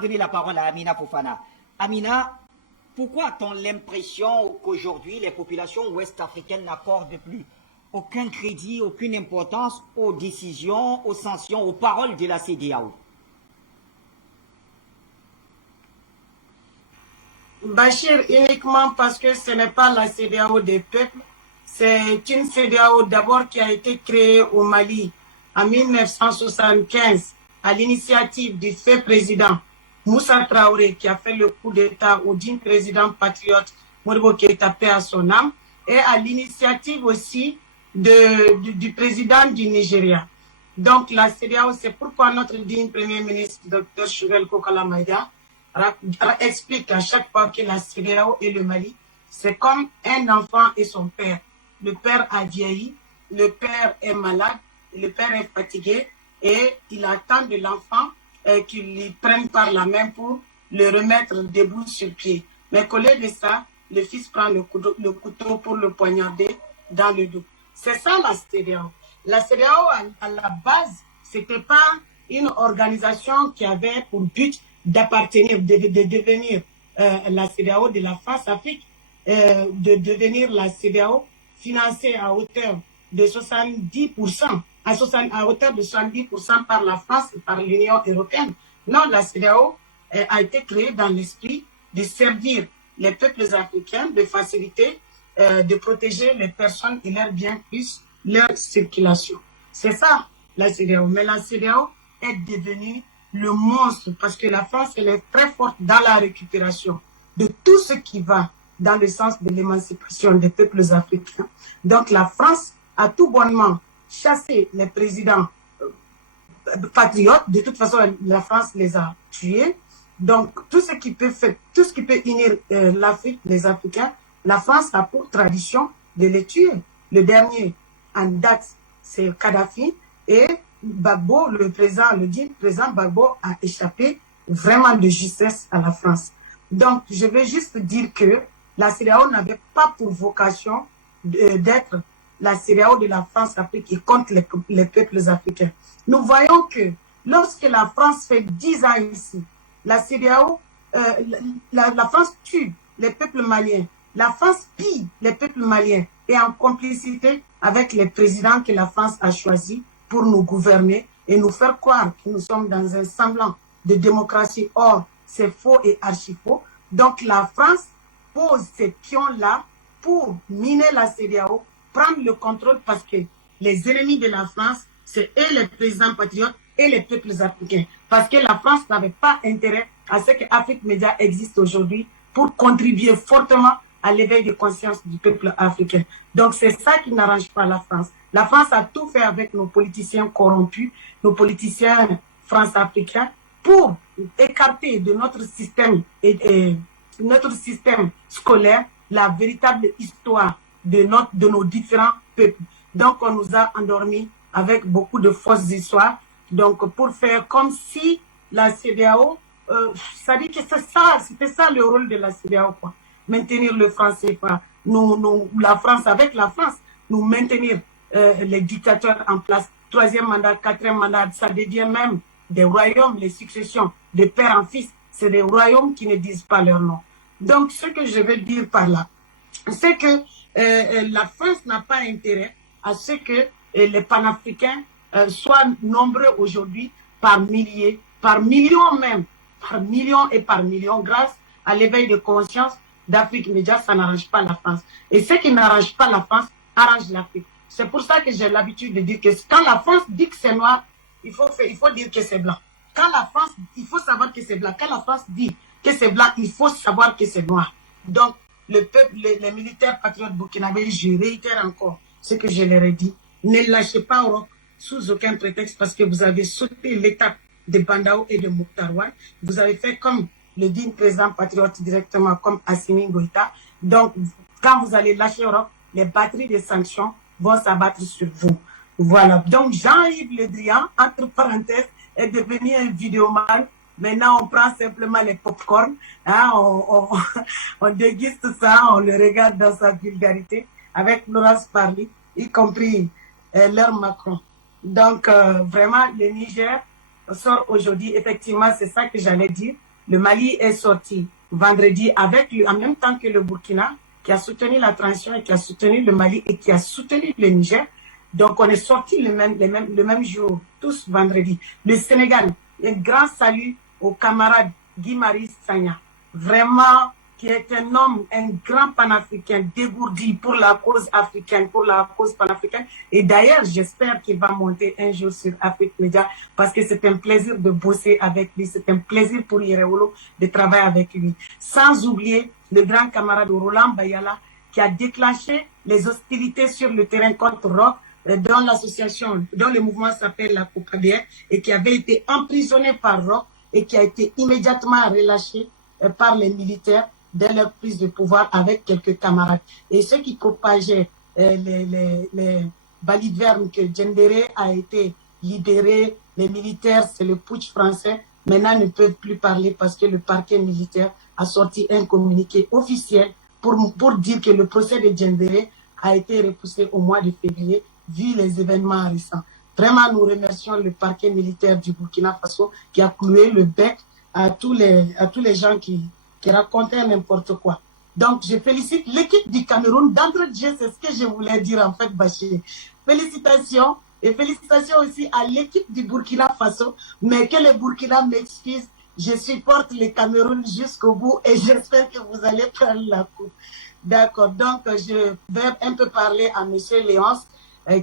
donner la parole à Amina Fofana. Amina, pourquoi a-t-on l'impression qu'aujourd'hui, les populations ouest-africaines n'accordent plus aucun crédit, aucune importance aux décisions, aux sanctions, aux paroles de la CEDEAO? Bachir, uniquement parce que ce n'est pas la CEDEAO des peuples, c'est une CEDEAO d'abord qui a été créée au Mali en 1975 à l'initiative du fait président Moussa Traoré qui a fait le coup d'État au digne président patriote Modibo Keïta, paix à son âme, et à l'initiative aussi du président du Nigeria. Donc la CEDEAO, c'est pourquoi notre digne Premier ministre, Dr Choguel Kokala Maïga, explique à chaque fois que la CEDEAO et le Mali, c'est comme un enfant et son père. Le père a vieilli, le père est malade, le père est fatigué et il attend de l'enfant qu'il lui prenne par la main pour le remettre debout sur pied. Mais qu'au lieu de ça, le fils prend le couteau pour le poignarder dans le dos. C'est ça la CEDEAO. La CEDEAO, à la base, c'était pas une organisation qui avait pour but d'appartenir, de devenir la CEDEAO de la France-Afrique, de devenir la CEDEAO financée à hauteur de 70%, à hauteur de 70% par la France et par l'Union européenne. Non, la CEDEAO a été créée dans l'esprit de servir les peuples africains, de faciliter, de protéger les personnes et leurs biens plus leur circulation. C'est ça la CEDEAO. Mais la CEDEAO est devenue le monstre parce que la France, elle est très forte dans la récupération de tout ce qui va dans le sens de l'émancipation des peuples africains. Donc la France a tout bonnement chassé les présidents patriotes. De toute façon, la France les a tués. Donc tout ce qui peut faire, tout ce qui peut unir l'Afrique, les Africains, la France a pour tradition de les tuer. Le dernier en date, c'est Kadhafi, et Gbagbo, le dit président Gbagbo a échappé vraiment de justesse à la France. Donc, je vais juste dire que la CEDEAO n'avait pas pour vocation d'être la CEDEAO de la France-Afrique et contre les peuples africains. Nous voyons que lorsque la France fait 10 ans ici, la CEDEAO, la France tue les peuples maliens, la France pille les peuples maliens et en complicité avec les présidents que la France a choisis pour nous gouverner et nous faire croire que nous sommes dans un semblant de démocratie. Or, c'est faux et archi-faux. Donc, la France pose ces pions-là pour miner la CEDEAO, prendre le contrôle parce que les ennemis de la France, c'est eux les présidents patriotes et les peuples africains. Parce que la France n'avait pas intérêt à ce que Afrique Média existe aujourd'hui pour contribuer fortement à l'éveil de conscience du peuple africain. Donc, c'est ça qui n'arrange pas la France. La France a tout fait avec nos politiciens corrompus, nos politiciens france-africains, pour écarter de notre système notre système scolaire la véritable histoire de nos différents peuples. Donc, on nous a endormis avec beaucoup de fausses histoires. Donc, pour faire comme si la CEDEAO, ça dit que c'était ça le rôle de la CEDEAO, quoi. Maintenir le franc CFA, la France avec la France, nous maintenir les dictateurs en place, 3e mandat, 4e mandat, ça devient même des royaumes, les successions de père en fils, c'est des royaumes qui ne disent pas leur nom. Donc, ce que je veux dire par là, c'est que la France n'a pas intérêt à ce que les panafricains soient nombreux aujourd'hui par milliers, par millions même, par millions et par millions, grâce à l'éveil de conscience d'Afrique Média, ça n'arrange pas la France. Et ce qui n'arrange pas la France, arrange l'Afrique. C'est pour ça que j'ai l'habitude de dire que quand la France dit que c'est noir, il faut dire que c'est blanc. Quand la France, il faut savoir que c'est blanc. Quand la France dit que c'est blanc, il faut savoir que c'est noir. Donc, le peuple, les militaires patriotes burkinabés, je réitère encore ce que je leur ai dit. Ne lâchez pas Europe sous aucun prétexte parce que vous avez sauté l'étape de Bandao et de Mokhtar Ouad. Vous avez fait comme le digne président patriote directement, comme Assimi Goïta. Donc, quand vous allez lâcher Europe, les batteries de sanctions vont s'abattre sur vous. Voilà. Donc, Jean-Yves Le Drian, entre parenthèses, est devenu un vidéoman. Maintenant, on prend simplement les pop-corn, hein, on déguste ça, on le regarde dans sa vulgarité, avec Laurence Parly, y compris leur Macron. Donc, vraiment, le Niger sort aujourd'hui, effectivement, c'est ça que j'allais dire, Le Mali est sorti vendredi avec lui, en même temps que le Burkina, qui a soutenu la transition et qui a soutenu le Mali et qui a soutenu le Niger. Donc, on est sortis le même jour, tous vendredi. Le Sénégal, un grand salut au camarade Guy-Marie Sagna. Vraiment, qui est un homme, un grand panafricain, dégourdi pour la cause africaine, pour la cause panafricaine. Et d'ailleurs, j'espère qu'il va monter un jour sur Afrique Média parce que c'est un plaisir de bosser avec lui. C'est un plaisir pour Iréolo de travailler avec lui. Sans oublier le grand camarade Roland Bayala qui a déclenché les hostilités sur le terrain contre Rock dans l'association, dont le mouvement s'appelle la COPABR et qui avait été emprisonné par Rock et qui a été immédiatement relâché par les militaires dès leur prise de pouvoir avec quelques camarades. Et ceux qui propageaient les balivernes que Djendéré a été libéré, les militaires, c'est le putsch français, maintenant ne peuvent plus parler parce que le parquet militaire a sorti un communiqué officiel pour dire que le procès de Djendéré a été repoussé au mois de février, vu les événements récents. Vraiment, nous remercions le parquet militaire du Burkina Faso qui a cloué le bec à tous les gens qui racontaient n'importe quoi. Donc, je félicite l'équipe du Cameroun. D'entre Dieu, c'est ce que je voulais dire en fait, Bachir. Félicitations et félicitations aussi à l'équipe du Burkina Faso. Mais que le Burkina m'excuse, je supporte le Cameroun jusqu'au bout et j'espère que vous allez prendre la coupe. D'accord, donc je vais un peu parler à M. Léonce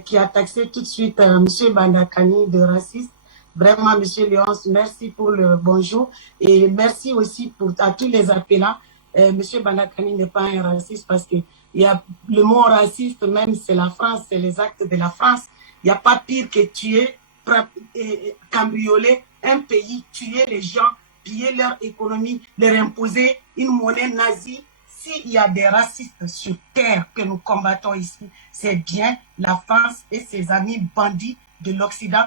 qui a taxé tout de suite M. Bandakani de raciste. Vraiment, M. Léonce, merci pour le bonjour et merci aussi à tous les appelants. M. Bandakani n'est pas un raciste parce que il y a le mot raciste même, c'est la France, c'est les actes de la France. Il n'y a pas pire que tuer, cambrioler un pays, tuer les gens, piller leur économie, leur imposer une monnaie nazie. S'il y a des racistes sur terre que nous combattons ici, c'est bien la France et ses amis bandits de l'Occident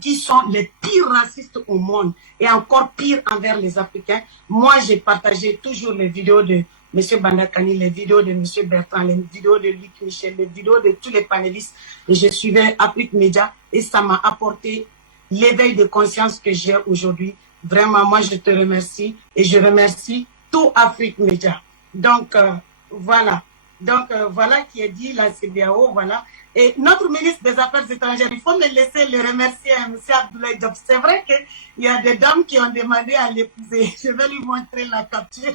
qui sont les pires racistes au monde et encore pire envers les Africains. Moi, j'ai partagé toujours les vidéos de M. Bandakani, les vidéos de M. Bertrand, les vidéos de Luc Michel, les vidéos de tous les panélistes. Et je suivais Afrique Média et ça m'a apporté l'éveil de conscience que j'ai aujourd'hui. Vraiment, moi, je te remercie et je remercie tout Afrique Média. Donc, voilà. Donc, voilà qui est dit, la CEDEAO, voilà. Et notre ministre des Affaires étrangères, il faut me laisser le remercier, M. Abdoulaye Diop. C'est vrai qu'il y a des dames qui ont demandé à l'épouser. Je vais lui montrer la capture.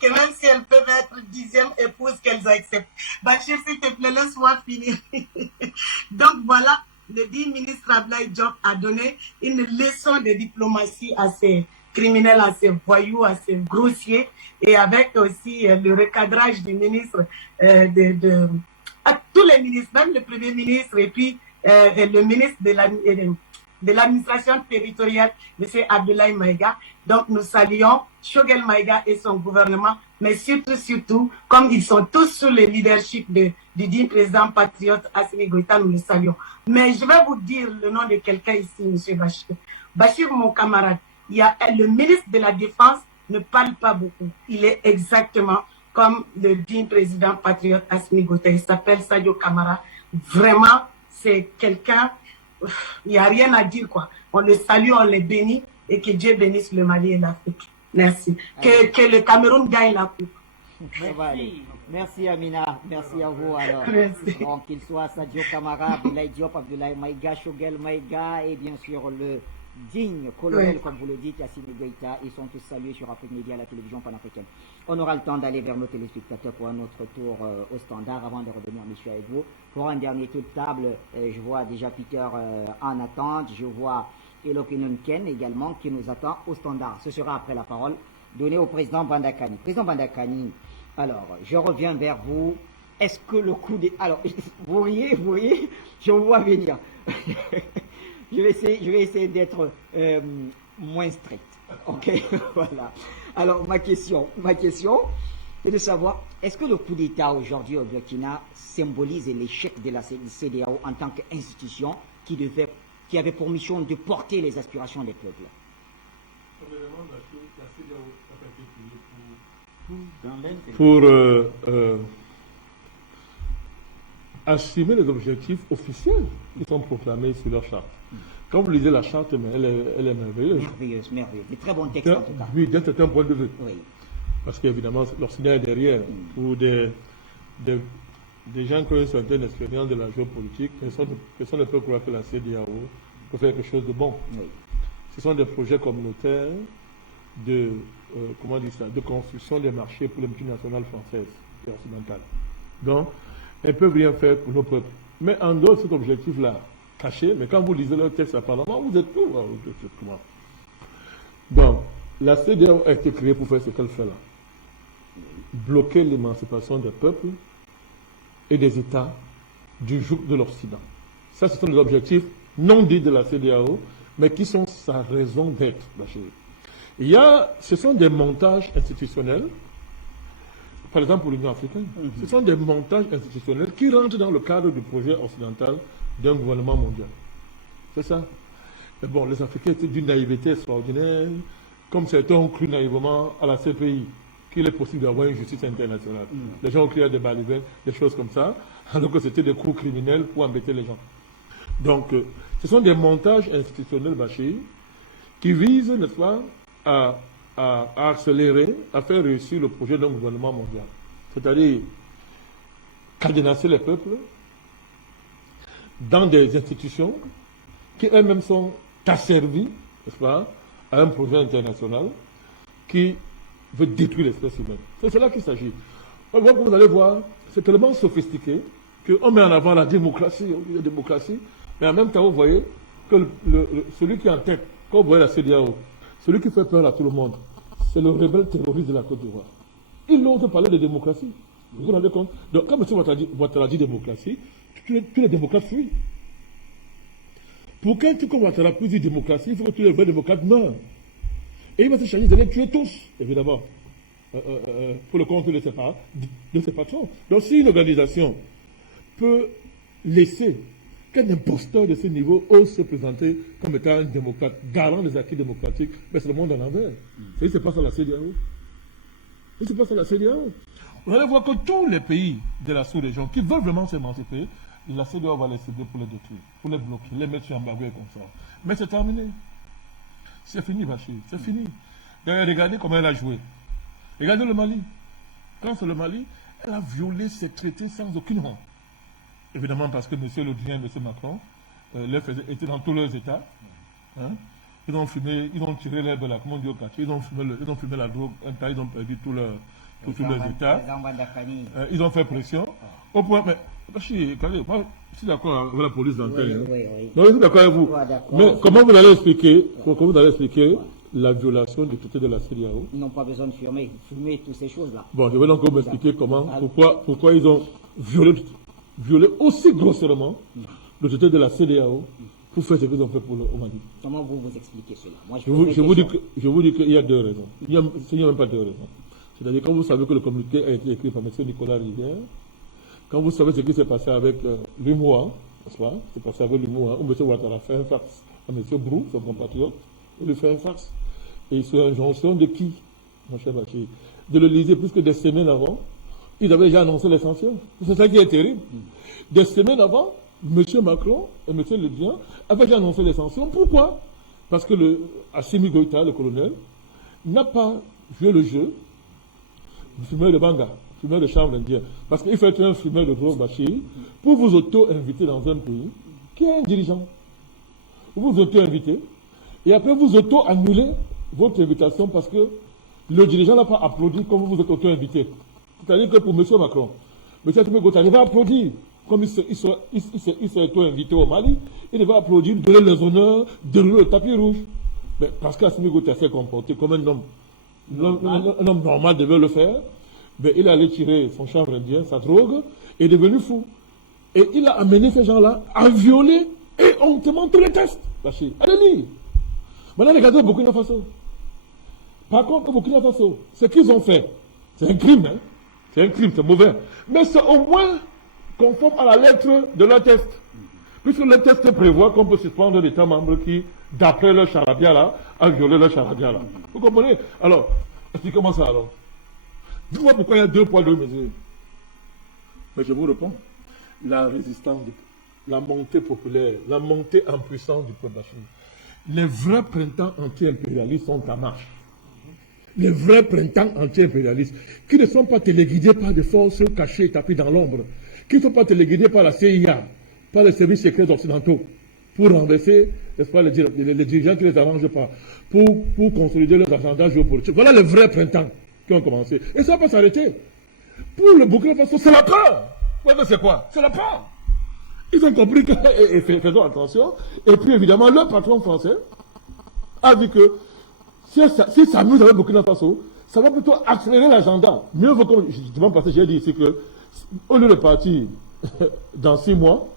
Que même si elles peuvent être 10e épouse, qu'elles acceptent. Bachir, s'il te plaît, laisse-moi finir. Donc, voilà, le dit ministre Abdoulaye Diop a donné une leçon de diplomatie à ces criminels, à ces voyous, à ces grossiers, et avec aussi le recadrage du ministre, à tous les ministres, même le Premier ministre, et puis le ministre de l'administration territoriale, M. Abdoulaye Maïga. Donc nous saluons Choguel Maïga et son gouvernement, mais surtout, comme ils sont tous sous le leadership du digne président patriote Assimi Goïta, nous le saluons. Mais je vais vous dire le nom de quelqu'un ici, M. Bachir. Bachir, mon camarade, il y a le ministre de la Défense ne parle pas beaucoup. Il est exactement comme le digne président patriote Assimi Goïta. Il s'appelle Sadio Kamara. Vraiment, c'est quelqu'un, il n'y a rien à dire, quoi. On le salue, on le bénit et que Dieu bénisse le Mali et l'Afrique. Merci. Que le Cameroun gagne la coupe. Merci. Merci Amina, merci à vous alors. Merci. Donc qu'il soit Sadio Kamara, Abdoulaye Diop, Abdoulaye Maïga, Choguel Maïga et bien sûr le digne colonel, comme vous le dites, Assimi Goïta, ils sont tous salués sur Afrique Média, la télévision panafricaine. On aura le temps d'aller vers nos téléspectateurs pour un autre tour au standard avant de revenir, monsieur, avec vous. Pour un dernier tour de table, je vois déjà Peter en attente, je vois Elokinon Ken également qui nous attend au standard. Ce sera après la parole donnée au président Bandakani. Président Bandakani, alors, je reviens vers vous. Est-ce que le coup des... Alors, vous riez, je vous vois venir. Je vais essayer d'être moins strict. Ok, voilà. Alors, ma question est de savoir, est-ce que le coup d'État aujourd'hui au Burkina symbolise l'échec de la CEDEAO en tant qu'institution qui avait pour mission de porter les aspirations des peuples? Pour assumer les objectifs officiels qui sont proclamés sur leur charte. Quand vous lisez la charte, mais elle est merveilleuse. Merveilleuse, merveilleuse. De très bons textes en tout cas. Oui, d'un certain point de vue. Oui. Parce qu'évidemment, l'Occident est derrière, ou des gens qui ont une certaine expérience de la géopolitique, personne ne peut croire que la CEDEAO peut faire quelque chose de bon. Oui. Ce sont des projets communautaires de, comment dire ça, de construction des marchés pour les multinationales françaises et occidentales. Donc, elles ne peuvent rien faire pour nos peuples. Mais en dehors de cet objectif-là, caché, mais quand vous lisez leur texte apparemment, vous êtes tout. Donc, la CEDEAO a été créée pour faire ce qu'elle fait là. Bloquer l'émancipation des peuples et des États du joug de l'Occident. Ça, ce sont des objectifs non dits de la CEDEAO, mais qui sont sa raison d'être. Ce sont des montages institutionnels, par exemple pour l'Union africaine, ce sont des montages institutionnels qui rentrent dans le cadre du projet occidental d'un gouvernement mondial. C'est ça. Mais bon, les Africains étaient d'une naïveté extraordinaire, comme certains ont cru naïvement à la CPI, qu'il est possible d'avoir une justice internationale. Les gens ont crié à des balivernes, des choses comme ça, alors que c'était des coups criminels pour embêter les gens. Donc, ce sont des montages institutionnels, Bachir, qui visent, n'est-ce pas, à accélérer, à faire réussir le projet d'un gouvernement mondial. C'est-à-dire cadenasser les peuples dans des institutions qui elles-mêmes sont asservies, n'est-ce pas, à un projet international qui veut détruire l'espèce humaine. C'est cela qu'il s'agit. Vous allez voir, c'est tellement sophistiqué qu'on met en avant la démocratie, mais en même temps, vous voyez que celui qui est en tête, quand vous voyez la CEDEAO, celui qui fait peur à tout le monde, c'est le rebelle terroriste de la Côte d'Ivoire. Il n'ose parler de démocratie. Vous vous rendez compte? Donc, quand M. Ouattara dit démocratie, tous les démocrates fuient. Pour qu'un truc comme Ouattara puisse dire démocratie, il faut que tous les vrais démocrates meurent. Et il va se charger de les tuer tous, évidemment, pour le compte de ses patrons. Donc, si une organisation peut laisser qu'un imposteur de ce niveau ose se présenter comme étant un démocrate, garant des acquis démocratiques, mais c'est le monde à l'envers. C'est ce qui se passe à la CEDEAO. Vous allez voir que tous les pays de la sous-région qui veulent vraiment s'émanciper, la CEDEAO va les cibler pour les détruire, pour les bloquer, les mettre sur embargo et comme ça. Mais c'est terminé. C'est fini, Bachir, c'est fini. D'ailleurs, regardez comment elle a joué. Regardez le Mali. Quand c'est le Mali, elle a violé ses traités sans aucune honte. Évidemment, parce que M. Le Drian et M. Macron étaient dans tous leurs États. Hein? Ils ont fumé, ils ont tiré l'herbe là, comme on dit au quartier, ils ont fumé la drogue, un temps, ils ont perdu tous leurs États. Ils ont fait pression. Au point, mais, moi, je suis d'accord avec la police d'antenne. Oui. Non, je suis d'accord avec vous. Mais comment vous allez expliquer la violation du traité de la CEDEAO? Ils n'ont pas besoin de fumer toutes ces choses-là. Bon, je vais donc vous expliquer pourquoi ils ont violé aussi grossièrement le traité de la CEDEAO pour faire ce qu'ils ont fait pour le Mali. Comment vous expliquez cela? Moi, je vous dis qu'il y a deux raisons. Il n'y a même pas deux raisons. C'est-à-dire, quand vous savez que le communiqué a été écrit par M. Nicolas Rivière, quand vous savez ce qui s'est passé avec l'UMOA, n'est-ce pas? C'est passé avec l'UMOA, où M. Ouattara fait un fax à M. Brou, son compatriote, il lui fait un fax. Et c'est une injonction de qui, mon cher Bachir? De le liser plus que des semaines avant. Ils avaient déjà annoncé l'essentiel. C'est ça qui est terrible. Des semaines avant, M. Macron et M. Le Drian avaient déjà annoncé l'essentiel. Pourquoi? Parce que Assimi Goïta, le colonel, n'a pas joué le jeu du fumeur de Banga, fumeur de chanvre indien. Parce qu'il faut être un fumeur de drogue, Bachir, pour vous auto-inviter dans un pays qui est un dirigeant. Vous vous auto-invitez, et après vous auto-annulez votre invitation parce que le dirigeant n'a pas applaudi comme vous vous êtes auto-invité. C'est-à-dire que pour M. Macron, M. Assimi Goïta devait applaudir. Comme il s'est auto-invité au Mali, il devait applaudir, donner les honneurs, dérouler le tapis rouge. Mais parce qu'Assimi Goïta s'est comporté comme un homme normal devait le faire, mais il allait tirer son chanvre indien, sa drogue, et est devenu fou. Et il a amené ces gens-là à violer et hontement tous les tests. Allez lire. Maintenant, regardez Burkina Faso. Par contre, au Burkina Faso, ce qu'ils ont fait, c'est un crime, hein? C'est un crime, c'est mauvais. Mais c'est au moins conforme à la lettre de leur test. Puisque le test prévoit qu'on peut suspendre l'État membre qui, d'après leur charabia là, a violé leur charabia là. Vous comprenez? Alors, expliquez-moi ça alors. Dites-moi pourquoi il y a 2 poids 2 mesures. Mais je vous réponds. La résistance la montée populaire, la montée en puissance du peuple bachir. Les vrais printemps anti-impérialistes sont en marche. Les vrais printemps anti-impérialistes, qui ne sont pas téléguidés par des forces cachées et tapées dans l'ombre, qui ne sont pas téléguidés par la CIA, par les services secrets occidentaux, pour renverser, n'est-ce pas, les dirigeants qui ne les arrangent pas, pour consolider leurs agendas géopolitiques. Voilà les vrais printemps qui ont commencé. Et ça va pas s'arrêter. Pour le Burkina Faso, c'est la peur. Ouais, mais c'est quoi? C'est la peur. Ils ont compris que, et faisons attention, et puis évidemment, le patron français a dit que si ça amuse avec Burkina Faso, ça va plutôt accélérer l'agenda. Mieux vaut, comme justement parce que j'ai dit ici que, au lieu de partir dans 6 mois,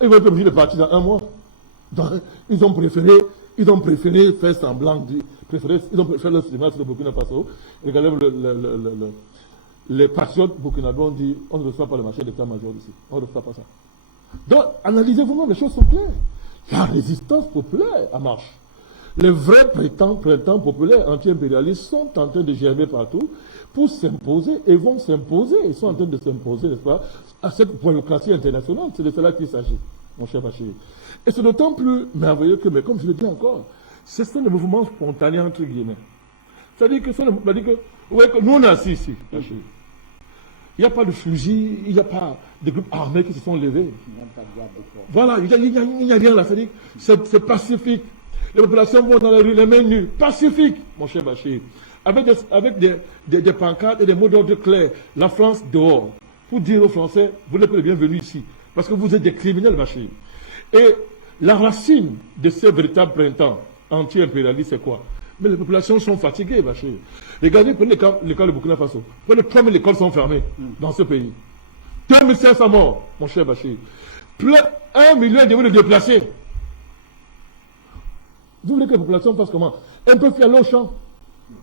ils vont être obligés de partir dans 1 mois. Donc, ils ont préféré faire semblant, ils ont préféré le cinéma sur le Burkina Faso. Regardez, les patriotes burkinabés ont dit, on ne reçoit pas le marché d'état-major ici. On ne reçoit pas ça. Donc, analysez vraiment, les choses sont claires. La résistance populaire en marche. Les vrais printemps populaires anti-impérialistes sont en train de germer partout pour s'imposer et vont s'imposer. Ils sont en train de s'imposer, n'est-ce pas, à cette démocratie internationale. C'est de cela qu'il s'agit, mon cher Bachir. Et c'est d'autant plus merveilleux que, mais comme je le dis encore, ce sont des mouvements spontanés, entre guillemets. C'est-à-dire que, ouais, que nous on est assis ici, Bachir. Il n'y a pas de fusil, il n'y a pas de groupes armés qui se sont levés. Voilà, il n'y a rien là. C'est pacifique. Les populations vont dans la rue les mains nues. Pacifique, mon cher Bachir. Avec des pancartes et des mots d'ordre clairs. La France dehors. Pour dire aux Français, vous n'êtes pas les bienvenus ici. Parce que vous êtes des criminels, Bachir. Et la racine de ce véritable printemps anti-impérialiste, c'est quoi? Mais les populations sont fatiguées, Bachir. Regardez, prenez l'école de Burkina Faso. Prenez 3000 écoles sont fermées dans ce pays. 2500 morts, mon cher Bachir. Plus 1,5 million de déplacés. Vous voulez que la population fasse comment? Un peu fier au champ,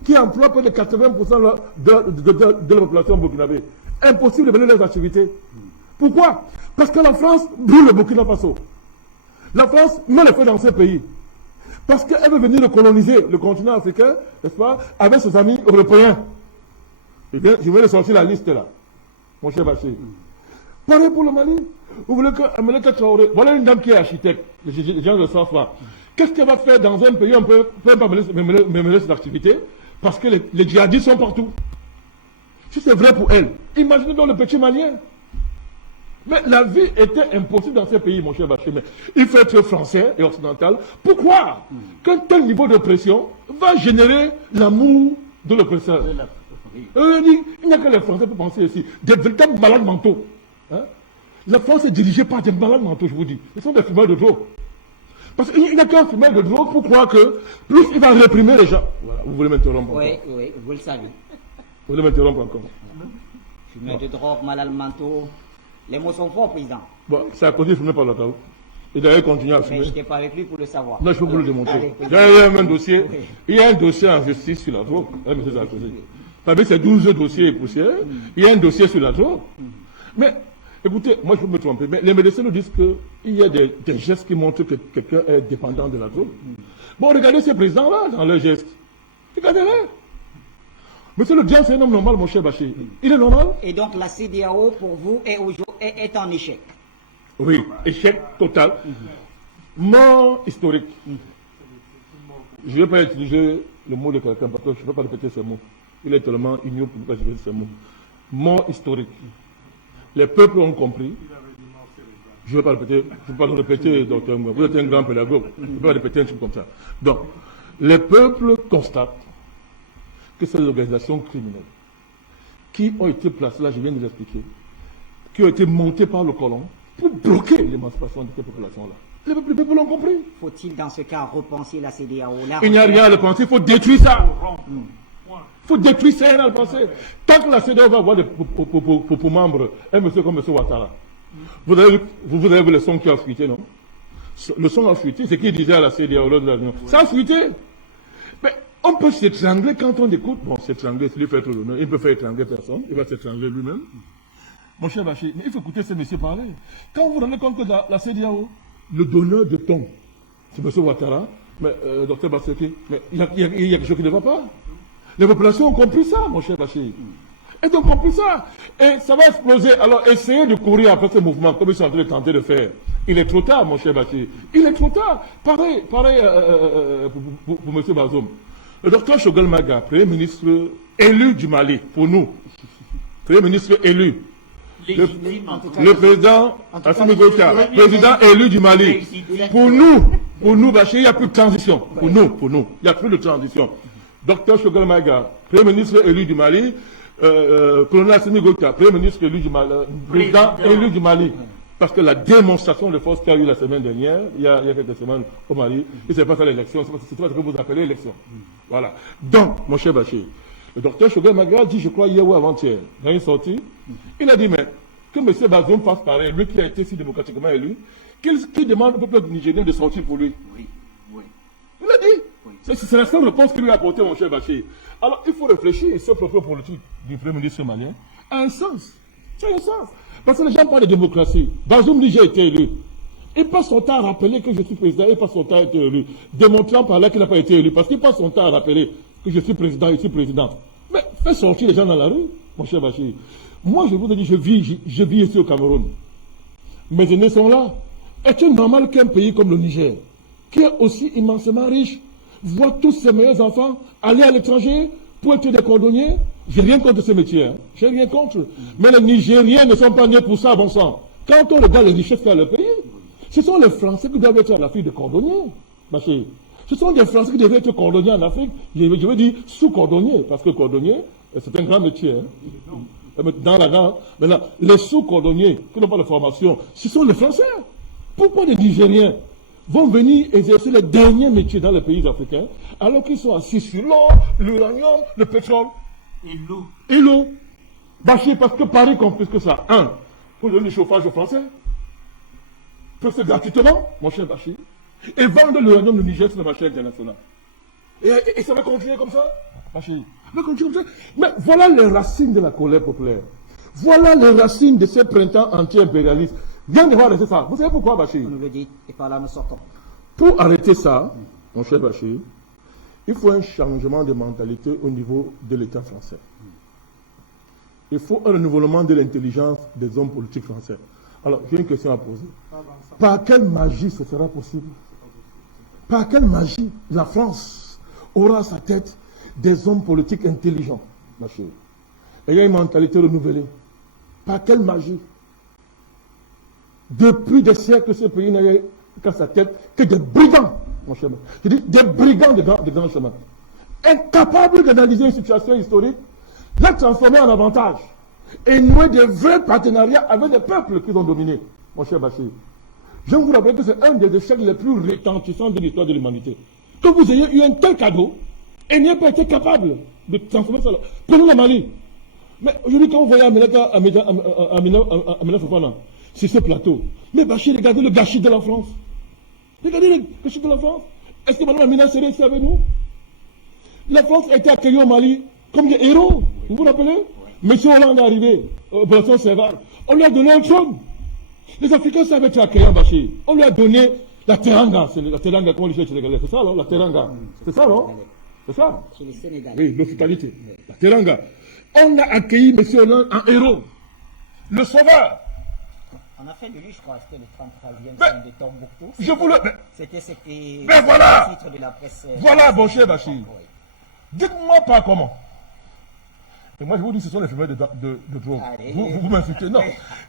qui emploie près de 80% de la population burkinabé. Impossible de mener leurs activités. Pourquoi? Parce que la France brûle le Burkina Faso. La France met le feu dans ce pays. Parce qu'elle veut venir coloniser le continent africain, n'est-ce pas, avec ses amis européens. Eh bien, je vais sortir la liste là, mon cher Bachir. Pareil pour le Mali. Vous voulez que Aminata Traoré, voilà une dame qui est architecte, les gens ne le savent pas. Qu'est-ce qu'elle va faire dans un pays, on ne peut pas mener cette activité, parce que les djihadistes sont partout. Si c'est vrai pour elle, imaginez donc le petit Malien. Mais la vie était impossible dans ces pays, mon cher Bachir. Mais il faut être français et occidental. Pourquoi? Qu'un tel niveau de pression va générer l'amour de l'oppresseur. Il n'y a que les Français pour penser ici. Des véritables malades mentaux. Hein? La France est dirigée par des malades mentaux, je vous dis. Ils sont des fumeurs de drogue. Parce qu'il n'y a qu'un fumeur de drogue pour croire que plus il va réprimer les gens. Voilà, vous voulez m'interrompre encore? Oui, vous le savez. Vous voulez m'interrompre encore? Fumeur de drogue, malades mentaux. Les mots sont forts, président. Bon, c'est à cause qu'il ne fumait pas longtemps. Et d'ailleurs, il continue à fumer. Mais je n'étais pas avec lui pour le savoir. Non, je peux vous le démontrer. Allez, Il y a un dossier en justice sur la drogue. M. Sarkozy. Parmi ces 12 dossiers et poussières, il y a un dossier sur la drogue. Mais, écoutez, moi je peux me tromper, mais les médecins nous disent qu'il y a des gestes qui montrent que quelqu'un est dépendant de la drogue. Bon, regardez ces présidents-là dans leurs gestes. Regardez-les. Monsieur le diable, c'est un homme normal, mon cher Bachir. Il est normal? Et donc la CEDEAO, pour vous, est en échec. Oui, échec total. Mort historique. Je ne vais pas utiliser le mot de quelqu'un parce que je ne peux pas répéter ce mot. Il est tellement ignoble pour ne pas répéter ce mot. Mort historique. Les peuples ont compris. Je ne vais pas répéter, je ne peux pas le répéter, docteur. Vous êtes un grand pédagogue. Je ne peux pas répéter un truc comme ça. Donc, les peuples constatent que c'est des organisations criminelles qui ont été placées, là je viens de l'expliquer, qui ont été montées par le colon pour bloquer l'émancipation de ces populations-là. Les peuples l'ont compris. Faut-il dans ce cas repenser la CEDEAO? Il n'y a rien à repenser, il faut détruire ça. Il faut détruire ça, il n'y a rien à repenser. Tant que la CEDEAO va avoir pour membres un monsieur comme M. Ouattara, vous avez vu le son qui a fuité, non? Le son a fuité, c'est qui disait à la CEDEAO lors de la réunion. Ça a fuité. Mais on peut s'étrangler quand on écoute. Bon, s'étrangler, s'il lui fait trop d'honneur, il ne peut faire étrangler personne, il va s'étrangler lui-même. Mon cher Bachir, mais il faut écouter ces messieurs parler. Quand vous vous rendez compte que la CEDEAO, le donneur de ton, c'est M. Ouattara, mais docteur Basseki, mais il y a quelque chose qui ne va pas. Les populations ont compris ça, mon cher Bachir. Elles ont compris ça. Et ça va exploser. Alors, essayez de courir après ce mouvement, comme ils sont en train de tenter de faire Il est trop tard, mon cher Bachir. Il est trop tard. Pareil pour M. Bazoum. Le docteur Choguel Maga, Premier ministre élu du Mali, pour nous. Premier ministre élu. Le président Assimi Goïta, président élu du Mali. Pour nous, Bachir, il n'y a plus de transition. Pour nous, il n'y a plus de transition. Docteur Choguel Maga, Premier ministre élu du Mali. Colonel Assimi Goïta, Premier ministre élu du Mali, président élu du Mali. Parce que la démonstration de force qu'il y a eu la semaine dernière, il y a quelques semaines au Mali, et c'est pas ça l'élection, c'est pas ce que vous appelez l'élection. Voilà. Donc, mon cher Bachir, le docteur Choguel Maga dit, je crois, hier ou avant-hier, dans une sortie, il a dit, mais que M. Bazoum fasse pareil, lui qui a été si démocratiquement élu, qu'il demande au peuple nigérien de sortir pour lui. Oui. Il a dit. Oui. C'est la seule réponse qu'il lui a apportée, mon cher Bachir. Alors, il faut réfléchir, ce propos politique du Premier ministre malien a un sens. Ça a un sens. Parce que les gens parlent de démocratie. Bazoum Niger a été élu. Il passe son temps à rappeler que je suis président, il passe son temps à être élu. Démontrant par là qu'il n'a pas été élu. Parce qu'il passe son temps à rappeler que je suis président, Mais fais sortir les gens dans la rue, mon cher Bachir. Moi, je vous ai dit, je vis ici au Cameroun. Mes aînés sont là. Est-il normal qu'un pays comme le Niger, qui est aussi immensément riche, voit tous ses meilleurs enfants aller à l'étranger pour être des cordonniers? J'ai rien contre ce métier, hein. J'ai rien contre. Mais les Nigériens ne sont pas nés pour ça, bon sang. Quand on regarde les richesses qu'a le pays, ce sont les Français qui doivent être en Afrique de cordonniers. Ce sont des Français qui devraient être cordonniers en Afrique. Je veux dire sous-cordonniers, parce que cordonnier, c'est un grand métier. Hein. Maintenant, les sous-cordonniers qui n'ont pas de formation, ce sont les Français. Pourquoi les Nigériens vont venir exercer les derniers métiers dans les pays africains, alors qu'ils sont assis sur l'or, l'uranium, le pétrole et l'eau. Bachir, parce que Paris confisque ça. Pour donner le chauffage aux Français. Parce que gratuitement, mon cher Bachir. Et vendre l'uranium du Niger sur le marché international. Et ça va continuer comme ça, Bachir. Ça va continuer comme ça. Mais voilà les racines de la colère populaire. Voilà les racines de ce printemps anti-impérialiste. Bien de voir arrêter ça. Vous savez pourquoi, Bachir? On nous le dit, et par là nous sortons. Pour arrêter ça, mon cher Bachir, il faut un changement de mentalité au niveau de l'État français. Il faut un renouvellement de l'intelligence des hommes politiques français. Alors, j'ai une question à poser. Par quelle magie ce sera possible? Par quelle magie la France aura à sa tête des hommes politiques intelligents, Bachir? Il y a une mentalité renouvelée. Par quelle magie? Depuis des siècles, ce pays n'a qu'à sa tête que des brigands, mon cher. Je dis des brigands de grands chemins. Incapables d'analyser une situation historique, la transformer en avantage et nouer des vrais partenariats avec des peuples qui ont dominé, mon cher Bachir. Je vous rappelle que c'est un des échecs les plus retentissants de l'histoire de l'humanité. Que vous ayez eu un tel cadeau et n'ayez pas été capable de transformer ça. Prenons le Mali. Mais aujourd'hui, quand vous voyez Amina Fofana, sur ce plateau, mais Bachir, regardez le gâchis de la France. Regardez le gâchis de la France. Est-ce que Mme Amina serait ici avec nous? La France a été accueillie au Mali comme des héros. Vous vous rappelez? Monsieur Hollande est arrivé, opération Serval. On lui a donné un trône. Les Africains savaient être accueillants, Bachir. On lui a donné la teranga. C'est la teranga, comment on dit chez les Sénégalais? C'est ça, non? La teranga. C'est ça, non? C'est ça? Chez les Sénégalais. Oui, l'hospitalité. La teranga. On a accueilli monsieur Hollande en héros. Le sauveur. On a fait de lui, je crois, c'était le 33e de Tombouctou. Je vous le... C'était Mais voilà! le titre de la presse. Voilà, bon cher Bachir. Dites-moi pas comment. Et moi, je vous dis, ce sont les fumeurs de drogue. Vous m'insultez. Non.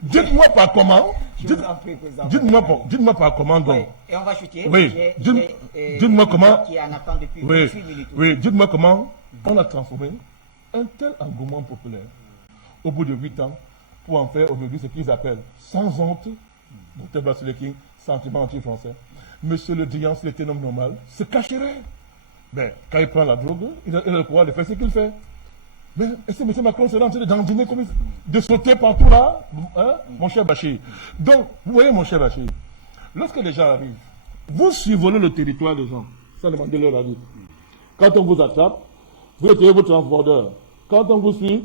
Dites-moi pas comment. Dites-moi pas comment donc. Et on va chuter. Oui. Dites-moi comment. Qui en attend depuis 28 minutes. Oui, dites-moi comment on a transformé un tel engouement populaire au bout de 8 ans pour en faire aujourd'hui ce qu'ils appellent sans honte, Dr. Basileki, sentiment anti-français. Monsieur le Drian, s'il était un homme normal, se cacherait. Ben, quand il prend la drogue, il a le pouvoir de faire ce qu'il fait. Mais est-ce que M. Macron serait en train de dandiner comme de sauter partout là, hein, mon cher Bachir? Donc, vous voyez, mon cher Bachir, lorsque les gens arrivent, vous survolez le territoire des gens, sans demander leur avis. Quand on vous attrape, vous retirez votre transbordeur. Quand on vous suit,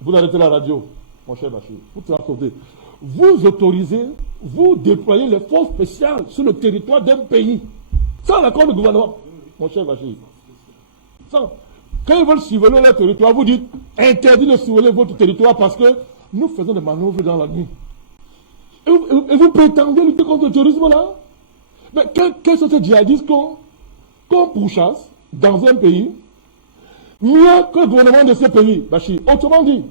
vous arrêtez la radio, mon cher Bachir. Vous transportez. Vous autorisez, vous déployez les forces spéciales sur le territoire d'un pays, sans l'accord du gouvernement, mon cher Bachir. Sans. Quand ils veulent survoler leur territoire, vous dites interdit de survoler votre territoire parce que nous faisons des manœuvres dans la nuit. Et vous prétendez lutter contre le terrorisme là? Mais quels sont ces djihadistes qu'on pourchasse dans un pays mieux que le gouvernement de ce pays, Bachir? Autrement dit,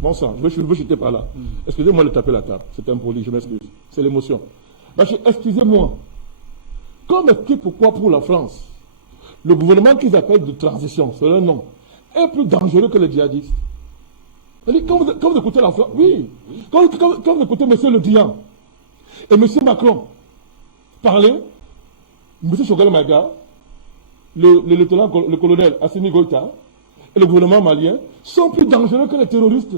bon sang, je veux jeter par là. Excusez-moi de taper la table, c'est impoli, je m'excuse. C'est l'émotion. Bachir, excusez-moi. Comme explique pourquoi pour la France, le gouvernement qu'ils appellent de transition, c'est leur nom, est plus dangereux que les djihadistes. Quand vous écoutez la France, oui. Quand vous écoutez M. Le Drian et M. Macron parler, M. Choguel Maga, le colonel Assimi Goïta et le gouvernement malien sont plus dangereux que les terroristes.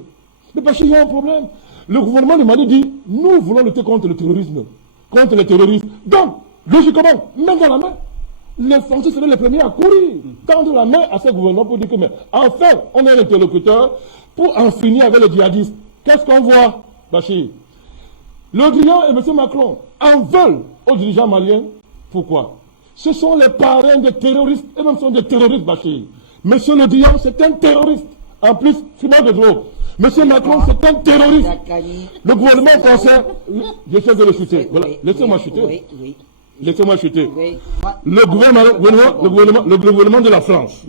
Mais parce qu'il y a un problème. Le gouvernement du Mali dit, nous voulons lutter contre le terrorisme, contre les terroristes. Donc, logiquement, main dans la main, les Français seraient les premiers à courir, tendre la main à ce gouvernement pour dire que, mais enfin, on est un interlocuteur pour en finir avec les djihadistes. Qu'est-ce qu'on voit, Bachir? Le Drian et M. Macron en veulent aux dirigeants maliens. Pourquoi? Ce sont les parrains des terroristes, et même sont des terroristes, Bachir. M. Le Drian, c'est un terroriste. En plus, fumeur de drogue. M. Macron, c'est un terroriste. Le gouvernement français, j'essaie de le chuter. Voilà. Laissez-moi chuter. Laissez-moi chuter. Le gouvernement de la France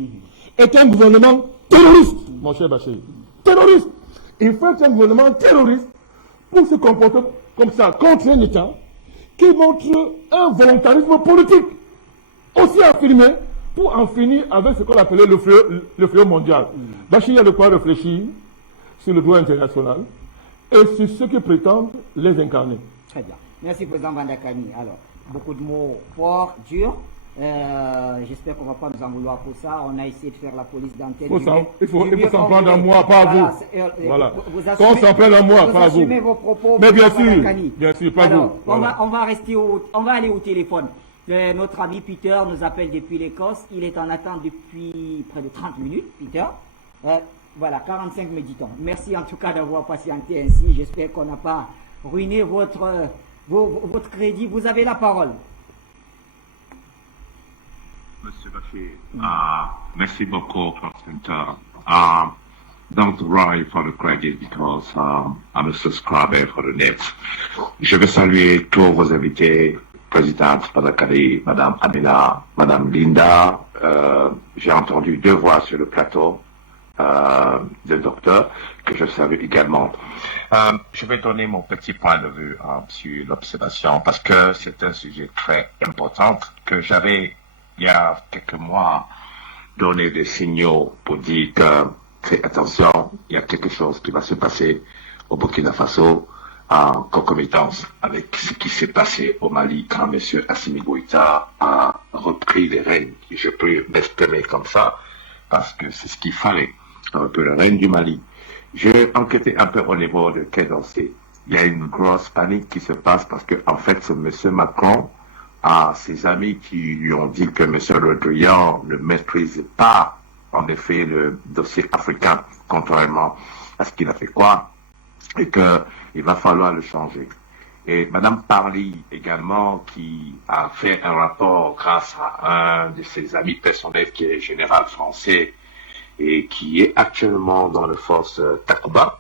est un gouvernement terroriste, mon cher Bachir. Terroriste. Il faut un gouvernement terroriste pour se comporter comme ça contre un État qui montre un volontarisme politique aussi affirmé pour en finir avec ce qu'on appelait le fléau mondial. Bachir, il y a de quoi réfléchir sur le droit international et sur ceux qui prétendent les incarner. Très bien. Merci, Président Vandakani. Alors, beaucoup de mots forts, durs. J'espère qu'on ne va pas nous en vouloir pour ça. On a essayé de faire la police d'antenne. Il faut s'en prendre à moi, pas à vous. Voilà. Qu'on s'en prenne à moi, pas à vous. Vos propos, mais bien sûr, pas alors, vous. Voilà. On va aller au téléphone. Notre ami Peter nous appelle depuis l'Écosse. Il est en attente depuis près de 30 minutes, Peter. Voilà, 45 méditants. Merci en tout cas d'avoir patienté ainsi. J'espère qu'on n'a pas ruiné votre crédit. Vous avez la parole. Monsieur Bashir, merci beaucoup, President. Don't worry for the credit because I'm a subscriber for the net. Je veux saluer tous vos invités, Présidente Padakari, Madame Amina, Madame Linda. J'ai entendu deux voix sur le plateau de docteur que je salue également. Je vais donner mon petit point de vue sur l'observation parce que c'est un sujet très important que j'avais il y a quelques mois donné des signaux pour dire que faites attention, il y a quelque chose qui va se passer au Burkina Faso en concomitance avec ce qui s'est passé au Mali quand M. Assimi Goïta a repris les rênes. Je peux m'exprimer comme ça parce que c'est ce qu'il fallait, un repris les rênes du Mali. J'ai enquêté un peu au niveau de Quai d'Orsay. Il y a une grosse panique qui se passe parce que en fait, ce M. Macron à ses amis qui lui ont dit que M. Le Drian ne maîtrise pas, en effet, le dossier africain, contrairement à ce qu'il a fait croire, et qu'il va falloir le changer. Et Mme Parly, également, qui a fait un rapport grâce à un de ses amis personnels qui est général français et qui est actuellement dans les forces Takuba,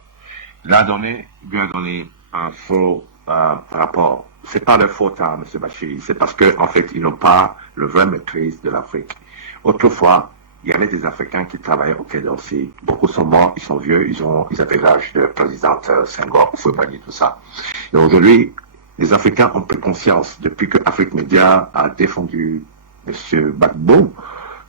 lui a donné un faux rapport. C'est pas leur faute, hein, M. Bachir. C'est parce que, en fait, ils n'ont pas le vrai maîtrise de l'Afrique. Autrefois, il y avait des Africains qui travaillaient au Quai d'Orsay. Beaucoup sont morts, ils sont vieux, ils avaient l'âge de présidente Senghor, Fouébani, tout ça. Et aujourd'hui, les Africains ont pris conscience, depuis que Afrique Média a défendu M. Gbagbo,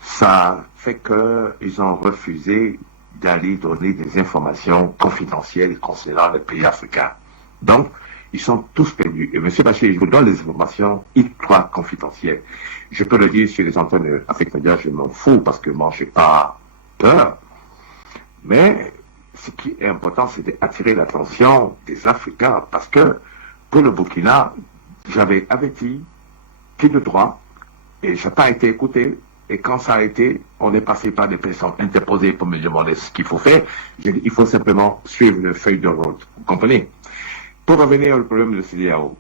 ça fait qu'ils ont refusé d'aller donner des informations confidentielles concernant les pays africains. Donc, ils sont tous perdus. Et M. Bachir, je vous donne les informations ultra confidentielles. Je peux le dire sur les antennes Afrique Média, je m'en fous parce que moi, je n'ai pas peur. Mais ce qui est important, c'est d'attirer l'attention des Africains parce que pour le Burkina, j'avais averti qui de droit et je n'ai pas été écouté. Et quand ça a été, on est passé par des personnes interposées pour me demander ce qu'il faut faire. J'ai dit, il faut simplement suivre le feuille de route. Vous comprenez? Pour revenir au problème de CEDEAO,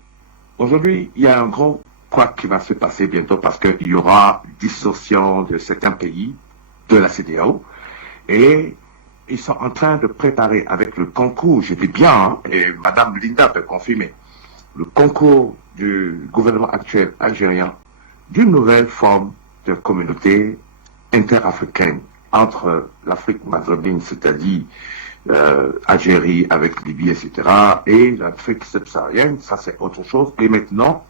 aujourd'hui, il y a un gros quoi qui va se passer bientôt parce qu'il y aura dissolution de certains pays de la CEDEAO et ils sont en train de préparer avec le concours, je dis bien, hein, et Madame Linda peut confirmer, le concours du gouvernement actuel algérien d'une nouvelle forme de communauté interafricaine entre l'Afrique maghrébine, c'est-à-dire Algérie avec Libye, etc., et l'Afrique subsaharienne, ça c'est autre chose. Et maintenant,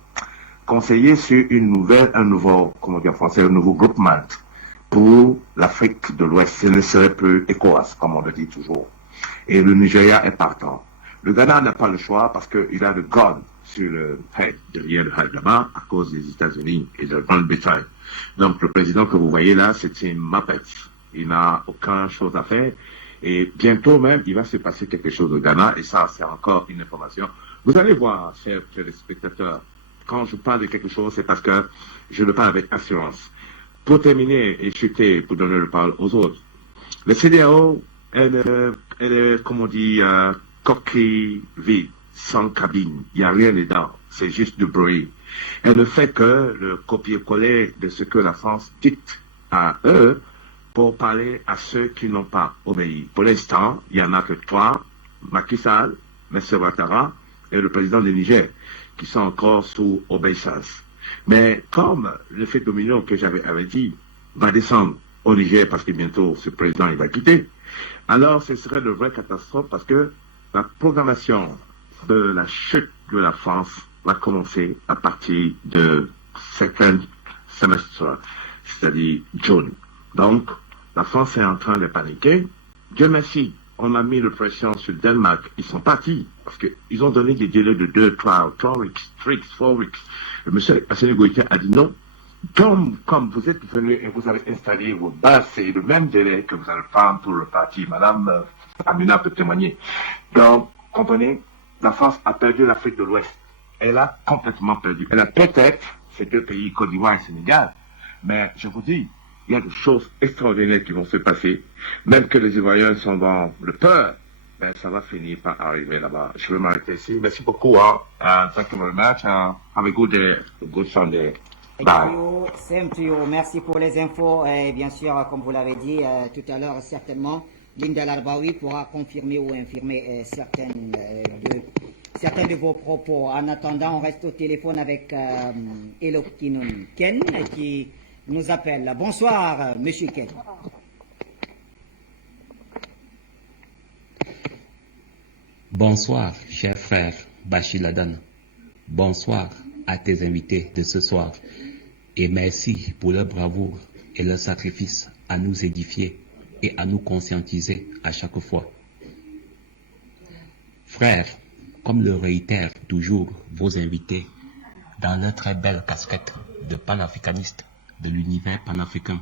conseiller sur un nouveau groupement pour l'Afrique de l'Ouest. Ce ne serait plus ECOWAS, comme on le dit toujours. Et le Nigeria est partant. Le Ghana n'a pas le choix parce qu'il a le gun sur le head, derrière le head là-bas, à cause des États-Unis et de Grande-Bretagne. Donc le président que vous voyez là, c'est une Muppet. Il n'a aucune chose à faire. Et bientôt même, il va se passer quelque chose au Ghana, et ça, c'est encore une information. Vous allez voir, chers téléspectateurs, quand je parle de quelque chose, c'est parce que je le parle avec assurance. Pour terminer et chuter, pour donner le parole aux autres, le CEDEAO, elle est, comme on dit, coquille vide, sans cabine. Il n'y a rien dedans. C'est juste du bruit. Elle ne fait que le copier-coller de ce que la France dicte à eux pour parler à ceux qui n'ont pas obéi. Pour l'instant, il n'y en a que 3, Macky Sall, M. Ouattara et le président du Niger, qui sont encore sous obéissance. Mais comme l'effet domino que j'avais dit va descendre au Niger parce que bientôt ce président il va quitter, alors ce serait une vraie catastrophe parce que la programmation de la chute de la France va commencer à partir de second semestre, c'est-à-dire juin. Donc, la France est en train de paniquer. Dieu merci, on a mis la pression sur le Danemark. Ils sont partis parce qu'ils ont donné des délais de 2, 3 weeks, 4 weeks. Le monsieur Assane Goïta a dit non. Comme vous êtes venu et vous avez installé vos bases, c'est le même délai que vous allez prendre pour le parti. Madame Amina peut témoigner. Donc, comprenez, la France a perdu l'Afrique de l'Ouest. Elle a complètement perdu. Elle a peut-être ces deux pays, Côte d'Ivoire et Sénégal. Mais je vous dis, il y a des choses extraordinaires qui vont se passer. Même que les Ivoiriens sont dans le peur, ben, ça va finir par arriver là-bas. Je vais m'arrêter ici. Merci beaucoup. Thank you very much. Have a good day. A good Sunday. Bye. Same to you. Merci pour les infos. Et bien sûr, comme vous l'avez dit tout à l'heure, certainement, Linda Larbaoui pourra confirmer ou infirmer certains de vos propos. En attendant, on reste au téléphone avec Elokinun Ken qui nous appelle. Bonsoir, Monsieur Ken. Bonsoir, cher frère Bachir Ladan. Bonsoir à tes invités de ce soir. Et merci pour leur bravoure et leur sacrifice à nous édifier et à nous conscientiser à chaque fois. Frères, comme le réitèrent toujours vos invités dans leur très belle casquette de panafricanistes de l'univers panafricain,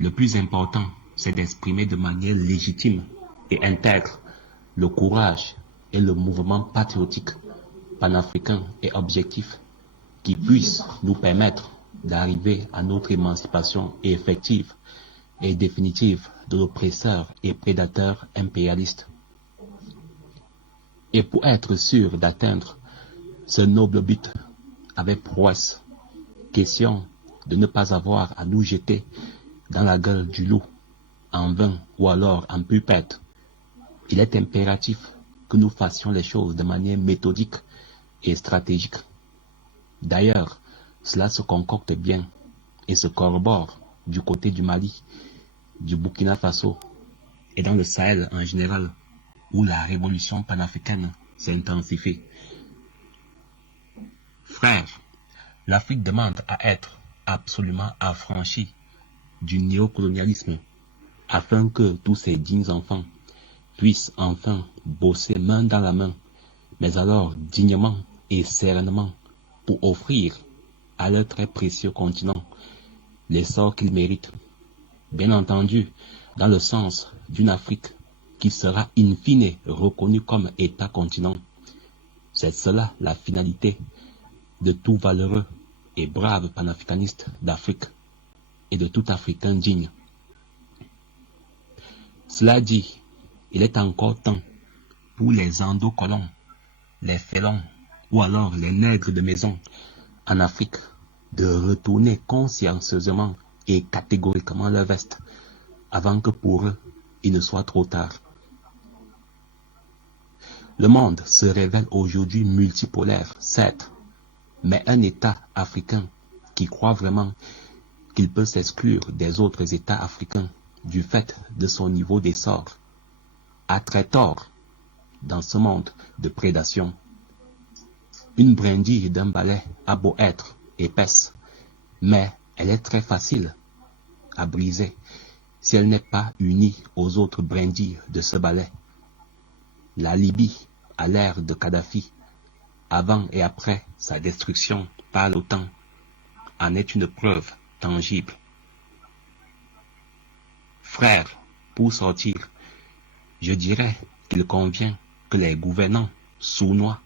le plus important, c'est d'exprimer de manière légitime et intègre le courage et le mouvement patriotique panafricain et objectif qui puisse nous permettre d'arriver à notre émancipation effective et définitive de l'oppresseur et prédateur impérialiste. Et pour être sûr d'atteindre ce noble but avec prouesse, question de ne pas avoir à nous jeter dans la gueule du loup en vain ou alors en pupette. Il est impératif que nous fassions les choses de manière méthodique et stratégique. D'ailleurs, cela se concocte bien et se corrobore du côté du Mali, du Burkina Faso et dans le Sahel en général, où la révolution panafricaine s'intensifie. Frères, l'Afrique demande à être absolument affranchie du néocolonialisme afin que tous ces dignes enfants puissent enfin bosser main dans la main, mais alors dignement et sereinement pour offrir à leur très précieux continent l'essor qu'il mérite. Bien entendu, dans le sens d'une Afrique qui sera in fine reconnue comme État-continent. C'est cela la finalité de tout valeureux et brave panafricaniste d'Afrique et de tout Africain digne. Cela dit, il est encore temps pour les endocolons, les félons ou alors les nègres de maison en Afrique de retourner consciencieusement et catégoriquement leur veste avant que pour eux il ne soit trop tard. Le monde se révèle aujourd'hui multipolaire, certes, mais un État africain qui croit vraiment qu'il peut s'exclure des autres États africains du fait de son niveau d'essor a très tort dans ce monde de prédation. Une brindille d'un balai a beau être épaisse, mais elle est très facile à briser si elle n'est pas unie aux autres brindilles de ce balai. La Libye, à l'ère de Kadhafi, avant et après sa destruction par l'OTAN, en est une preuve tangible. Frères, pour sortir, je dirais qu'il convient que les gouvernants sournois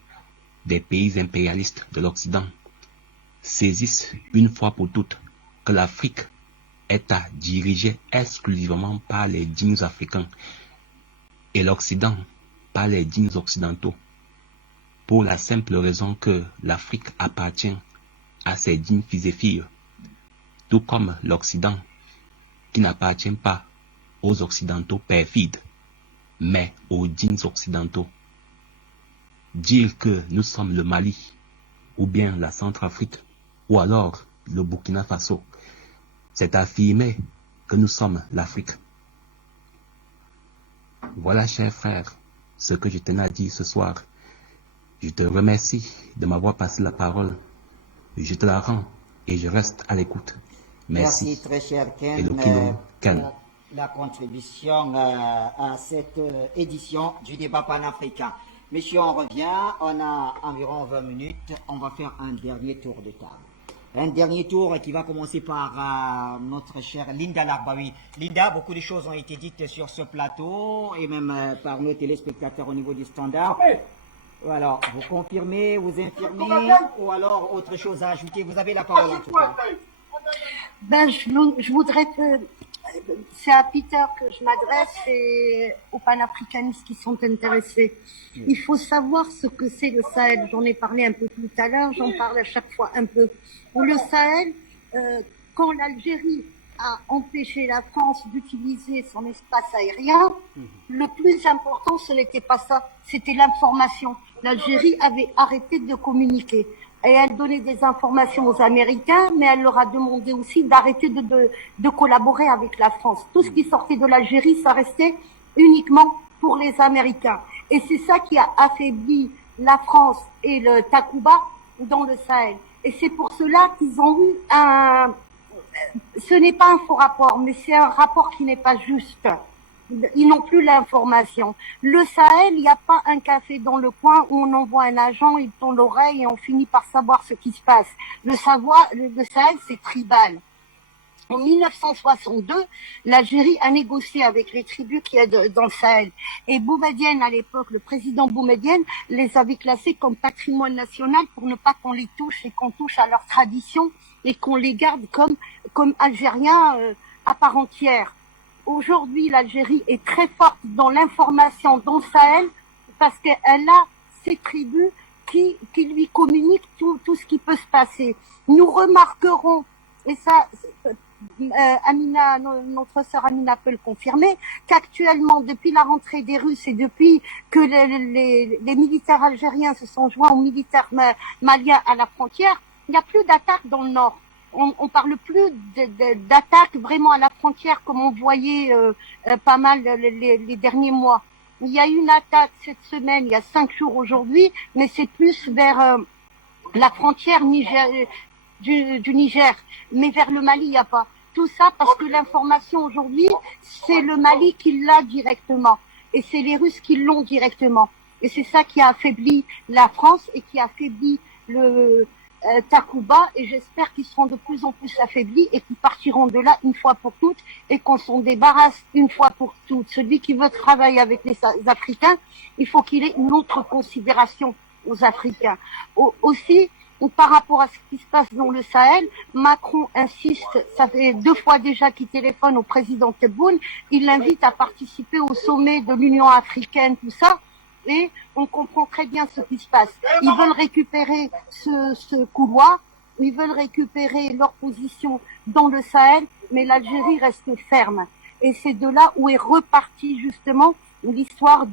des pays impérialistes de l'Occident saisissent une fois pour toutes que l'Afrique est à diriger exclusivement par les dignes africains et l'Occident par les dignes occidentaux, pour la simple raison que l'Afrique appartient à ses dignes fils et filles, tout comme l'Occident qui n'appartient pas aux Occidentaux perfides, mais aux dignes occidentaux. Dire que nous sommes le Mali, ou bien la Centrafrique, ou alors le Burkina Faso, c'est affirmer que nous sommes l'Afrique. Voilà, chers frères, ce que je tenais à dire ce soir. Je te remercie de m'avoir passé la parole. Je te la rends et je reste à l'écoute. Merci. Très cher Ken, Et le kilo, Ken. pour la contribution à cette édition du débat panafricain. Messieurs, on revient, on a environ 20 minutes, on va faire un dernier tour de table. Un dernier tour qui va commencer par notre chère Linda Larbaoui. Linda, beaucoup de choses ont été dites sur ce plateau et même par nos téléspectateurs au niveau du standard. Alors, vous confirmez, vous infirmez ou alors autre chose à ajouter? Vous avez la parole en tout cas. Ben, je voudrais que c'est à Peter que je m'adresse et aux panafricanistes qui sont intéressés. Il faut savoir ce que c'est le Sahel. J'en ai parlé un peu tout à l'heure, j'en parle à chaque fois un peu. Le Sahel, quand l'Algérie a empêché la France d'utiliser son espace aérien, le plus important, ce n'était pas ça, c'était l'information. L'Algérie avait arrêté de communiquer. Et elle donnait des informations aux Américains, mais elle leur a demandé aussi d'arrêter de collaborer avec la France. Tout ce qui sortait de l'Algérie, ça restait uniquement pour les Américains. Et c'est ça qui a affaibli la France et le Takuba dans le Sahel. Et c'est pour cela qu'ils ont eu ce n'est pas un faux rapport, mais c'est un rapport qui n'est pas juste. Ils n'ont plus l'information. Le Sahel, il n'y a pas un café dans le coin où on envoie un agent, il tend l'oreille et on finit par savoir ce qui se passe. Le Sahel, c'est tribal. En 1962, l'Algérie a négocié avec les tribus qui est dans le Sahel. Et Boumedienne, à l'époque, le président Boumedienne, les avait classés comme patrimoine national pour ne pas qu'on les touche et qu'on touche à leurs traditions et qu'on les garde comme Algériens à part entière. Aujourd'hui, l'Algérie est très forte dans l'information dans le Sahel parce qu'elle a ces tribus qui lui communiquent tout ce qui peut se passer. Nous remarquerons, et ça, Amina, notre sœur Amina peut le confirmer, qu'actuellement, depuis la rentrée des Russes et depuis que les militaires algériens se sont joints aux militaires maliens à la frontière, il n'y a plus d'attaques dans le nord. On parle plus d'attaques vraiment à la frontière comme on voyait pas mal les derniers mois. Il y a eu une attaque cette semaine, il y a 5 jours aujourd'hui, mais c'est plus vers la frontière du Niger. Mais vers le Mali, il n'y a pas. Tout ça parce que l'information aujourd'hui, c'est le Mali qui l'a directement. Et c'est les Russes qui l'ont directement. Et c'est ça qui a affaibli la France et qui a affaibli le Takuba, et j'espère qu'ils seront de plus en plus affaiblis et qu'ils partiront de là une fois pour toutes et qu'on s'en débarrasse une fois pour toutes. Celui qui veut travailler avec les Africains, il faut qu'il ait une autre considération aux Africains. Aussi, par rapport à ce qui se passe dans le Sahel, Macron insiste, ça fait 2 fois déjà qu'il téléphone au président Tebboune, il l'invite à participer au sommet de l'Union africaine, tout ça. Et on comprend très bien ce qui se passe. Ils veulent récupérer ce couloir, ils veulent récupérer leur position dans le Sahel, mais l'Algérie reste ferme. Et c'est de là où est repartie justement l'histoire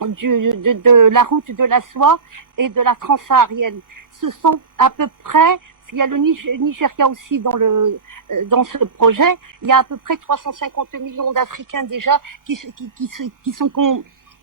de la route de la soie et de la transsaharienne. Ce sont à peu près, il y a le Nigeria aussi dans ce projet, il y a à peu près 350 millions d'Africains déjà qui sont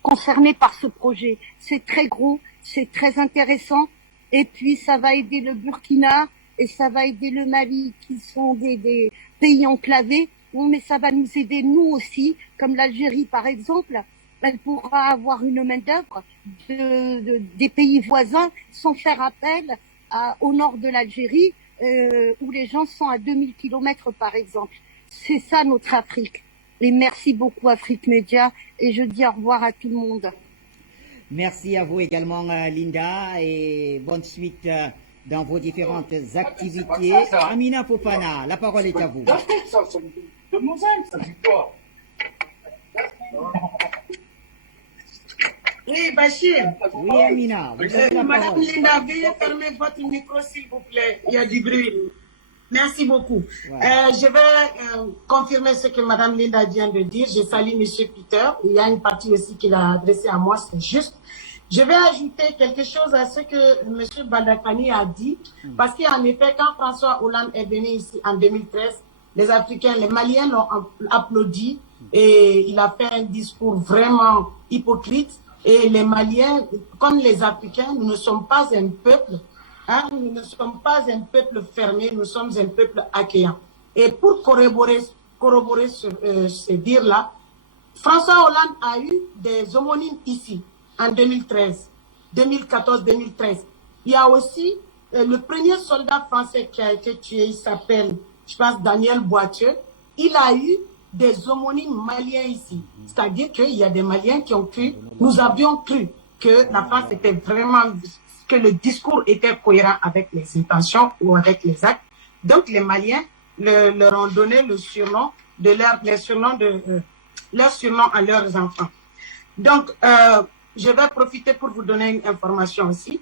concernés par ce projet. C'est très gros, c'est très intéressant, et puis ça va aider le Burkina et ça va aider le Mali, qui sont des pays enclavés. Mais ça va nous aider nous aussi, comme l'Algérie par exemple. Elle pourra avoir une main-d'œuvre des pays voisins sans faire appel au nord de l'Algérie, où les gens sont à 2000 km par exemple. C'est ça notre Afrique. Et merci beaucoup Afrique Média, et je dis au revoir à tout le monde. Merci à vous également Linda, et bonne suite dans vos différentes activités. Amina Fofana, la parole est à vous. Oui, Bachir. Oui, Amina. Vous avez la Madame parole. Linda, veuillez fermer votre micro, s'il vous plaît. Il y a du bruit. Merci beaucoup. Ouais. Je vais confirmer ce que Madame Linda vient de dire. Je salue Monsieur Peter. Il y a une partie aussi qu'il a adressée à moi, c'est juste. Je vais ajouter quelque chose à ce que Monsieur Badakani a dit, parce qu'en effet, quand François Hollande est venu ici en 2013, les Africains, les Maliens l'ont applaudi, et il a fait un discours vraiment hypocrite. Et les Maliens, comme les Africains, nous ne sommes pas un peuple, nous ne sommes pas un peuple fermé, nous sommes un peuple accueillant. Et pour corroborer ce dire-là, François Hollande a eu des homonymes ici, en 2013, 2014-2013. Il y a aussi le premier soldat français qui a été tué, il s'appelle, je pense, Daniel Boitieux. Il a eu des homonymes maliens ici. C'est-à-dire qu'il y a des Maliens qui ont cru, nous avions cru que la France était vraiment, que le discours était cohérent avec les intentions ou avec les actes. Donc les Maliens leur ont donné le surnom leur surnom à leurs enfants. Donc, je vais profiter pour vous donner une information aussi.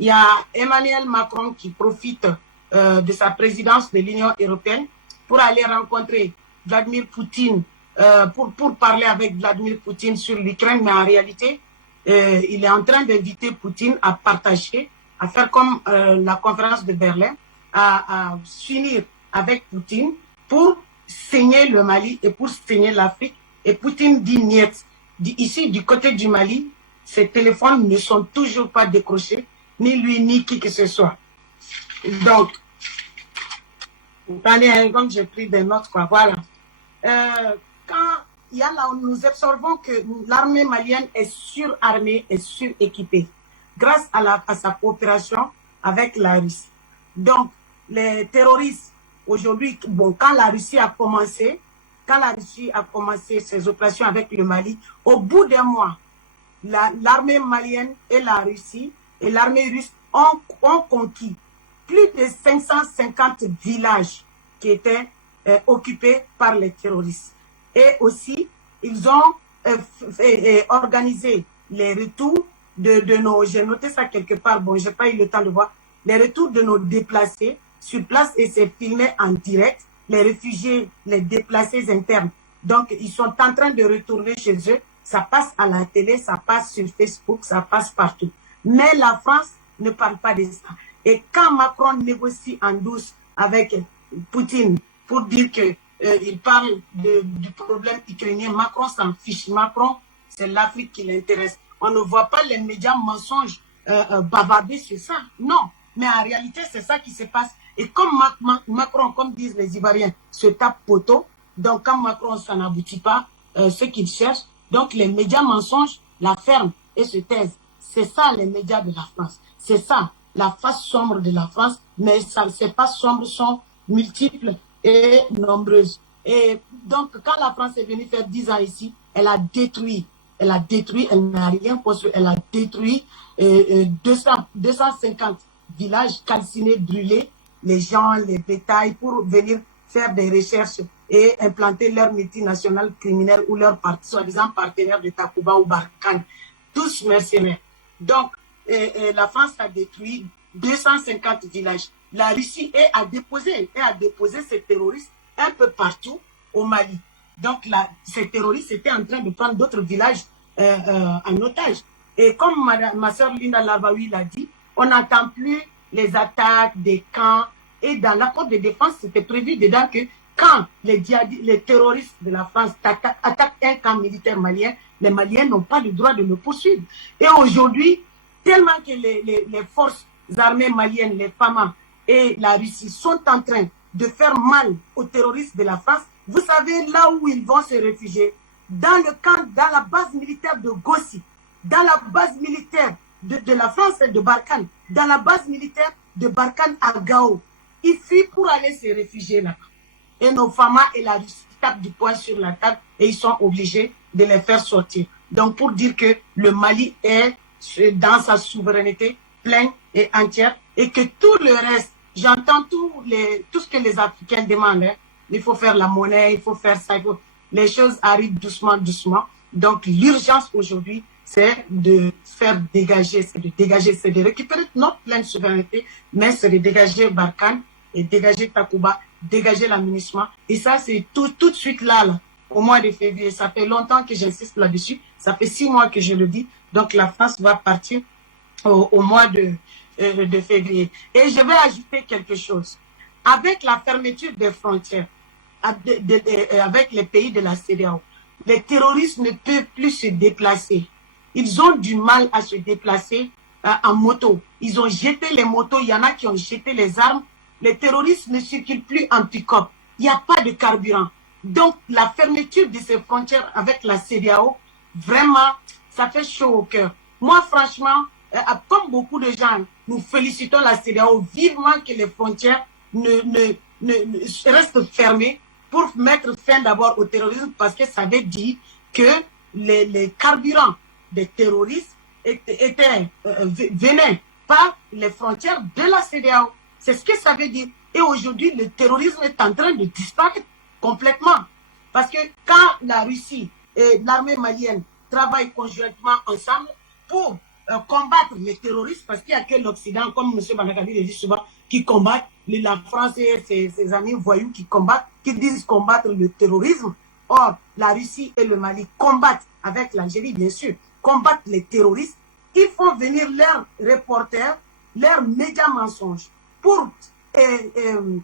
Il y a Emmanuel Macron qui profite de sa présidence de l'Union européenne pour aller rencontrer Vladimir Poutine, pour parler avec Vladimir Poutine sur l'Ukraine, mais en réalité, il est en train d'inviter Poutine à partager, à faire comme la conférence de Berlin, à s'unir avec Poutine pour saigner le Mali et pour saigner l'Afrique. Et Poutine dit niet. Ici, du côté du Mali, ces téléphones ne sont toujours pas décrochés, ni lui, ni qui que ce soit. Donc, attendez, comme j'ai pris des notes, quoi, voilà. Quand il y a là, nous observons que l'armée malienne est surarmée et suréquipée grâce à sa coopération avec la Russie. Donc, les terroristes, aujourd'hui, bon, quand la Russie a commencé ses opérations avec le Mali, au bout d'un mois, l'armée malienne et la Russie et l'armée russe ont conquis plus de 550 villages qui étaient occupés par les terroristes. Et aussi, ils ont organisé les retours de nos, j'ai noté ça quelque part, bon, j'ai pas eu le temps de voir, les retours de nos déplacés sur place, et c'est filmé en direct, les réfugiés, les déplacés internes. Donc, ils sont en train de retourner chez eux. Ça passe à la télé, ça passe sur Facebook, ça passe partout. Mais la France ne parle pas de ça. Et quand Macron négocie en douce avec Poutine pour dire que il parle du problème ukrainien, Macron s'en fiche. Macron, c'est l'Afrique qui l'intéresse. On ne voit pas les médias mensonges bavarder sur ça. Non. Mais en réalité, c'est ça qui se passe. Et comme Macron, comme disent les Ivoiriens, se tape poteau, donc quand Macron, ça n'aboutit pas, ce qu'il cherche, donc les médias mensonges la ferment et se taisent. C'est ça les médias de la France. C'est ça la face sombre de la France, mais ces faces sombres sont multiples et nombreuses. Et donc, quand la France est venue faire 10 ans ici, elle a détruit, elle n'a rien construit, elle a détruit 250 villages calcinés, brûlés, les gens, les bétails, pour venir faire des recherches et implanter leur multinationale criminelle ou leur soi-disant partenaire de Takuba ou Barkhane. Tous mercenaires. Donc, la France a détruit 250 villages. La Russie a déposé ces terroristes un peu partout au Mali. Donc, ces terroristes étaient en train de prendre d'autres villages en otage. Et comme ma soeur Linda Lavaoui l'a dit, on n'entend plus les attaques des camps. Et dans l'accord de défense, c'était prévu dedans que quand les terroristes de la France attaquent un camp militaire malien, les Maliens n'ont pas le droit de le poursuivre. Et aujourd'hui, tellement que les forces armées maliennes, les FAMA et la Russie sont en train de faire mal aux terroristes de la France, vous savez là où ils vont se réfugier? Dans le camp, dans la base militaire de Gossi, dans la base militaire de la France et de Barkhane, dans la base militaire de Barkhane à Gao. Ils fuient pour aller se réfugier là. Et nos FAMA et la Russie tapent du poing sur la table et ils sont obligés de les faire sortir. Donc pour dire que le Mali est dans sa souveraineté pleine et entière et que tout le reste, j'entends tout ce que les Africains demandent. Hein. Il faut faire la monnaie, il faut faire ça. Les choses arrivent doucement, doucement. Donc l'urgence aujourd'hui, c'est de faire dégager, c'est de récupérer notre pleine souveraineté, mais c'est de dégager Barkhane et dégager Takuba, dégager l'amunissement. Et ça, c'est tout de suite là, au mois de février. Ça fait longtemps que j'insiste là-dessus. Ça fait 6 mois que je le dis. Donc la France va partir au mois de février. Et je vais ajouter quelque chose. Avec la fermeture des frontières, avec les pays de la CEDEAO, les terroristes ne peuvent plus se déplacer. Ils ont du mal à se déplacer en moto. Ils ont jeté les motos, il y en a qui ont jeté les armes. Les terroristes ne circulent plus en pick-up. Il n'y a pas de carburant. Donc, la fermeture de ces frontières avec la CEDEAO, vraiment, ça fait chaud au cœur. Moi, franchement, comme beaucoup de gens, nous félicitons la CEDEAO vivement que les frontières restent fermées pour mettre fin d'abord au terrorisme parce que ça veut dire que les carburants des terroristes venaient par les frontières de la CEDEAO. C'est ce que ça veut dire. Et aujourd'hui, le terrorisme est en train de disparaître complètement. Parce que quand la Russie et l'armée malienne travaillent conjointement ensemble pour combattre les terroristes, parce qu'il n'y a que l'Occident, comme M. Banakali le dit souvent, qui combattent, la France et ses amis voyous qui disent combattre le terrorisme. Or, la Russie et le Mali combattent, avec l'Algérie bien sûr, combattent les terroristes. Ils font venir leurs reporters, leurs médias mensonges pour,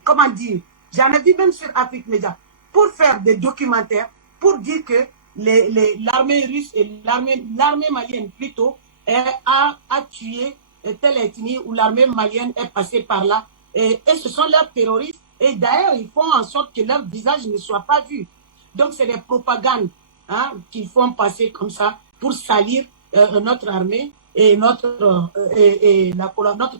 comment dire, j'en ai vu même sur Afrique Média, pour faire des documentaires, pour dire que l'armée russe et l'armée malienne plutôt a tué telle ethnie où l'armée malienne est passée par là. Et ce sont leurs terroristes. Et d'ailleurs, ils font en sorte que leur visage ne soit pas vu. Donc, c'est des propagandes qu'ils font passer comme ça pour salir notre armée et notre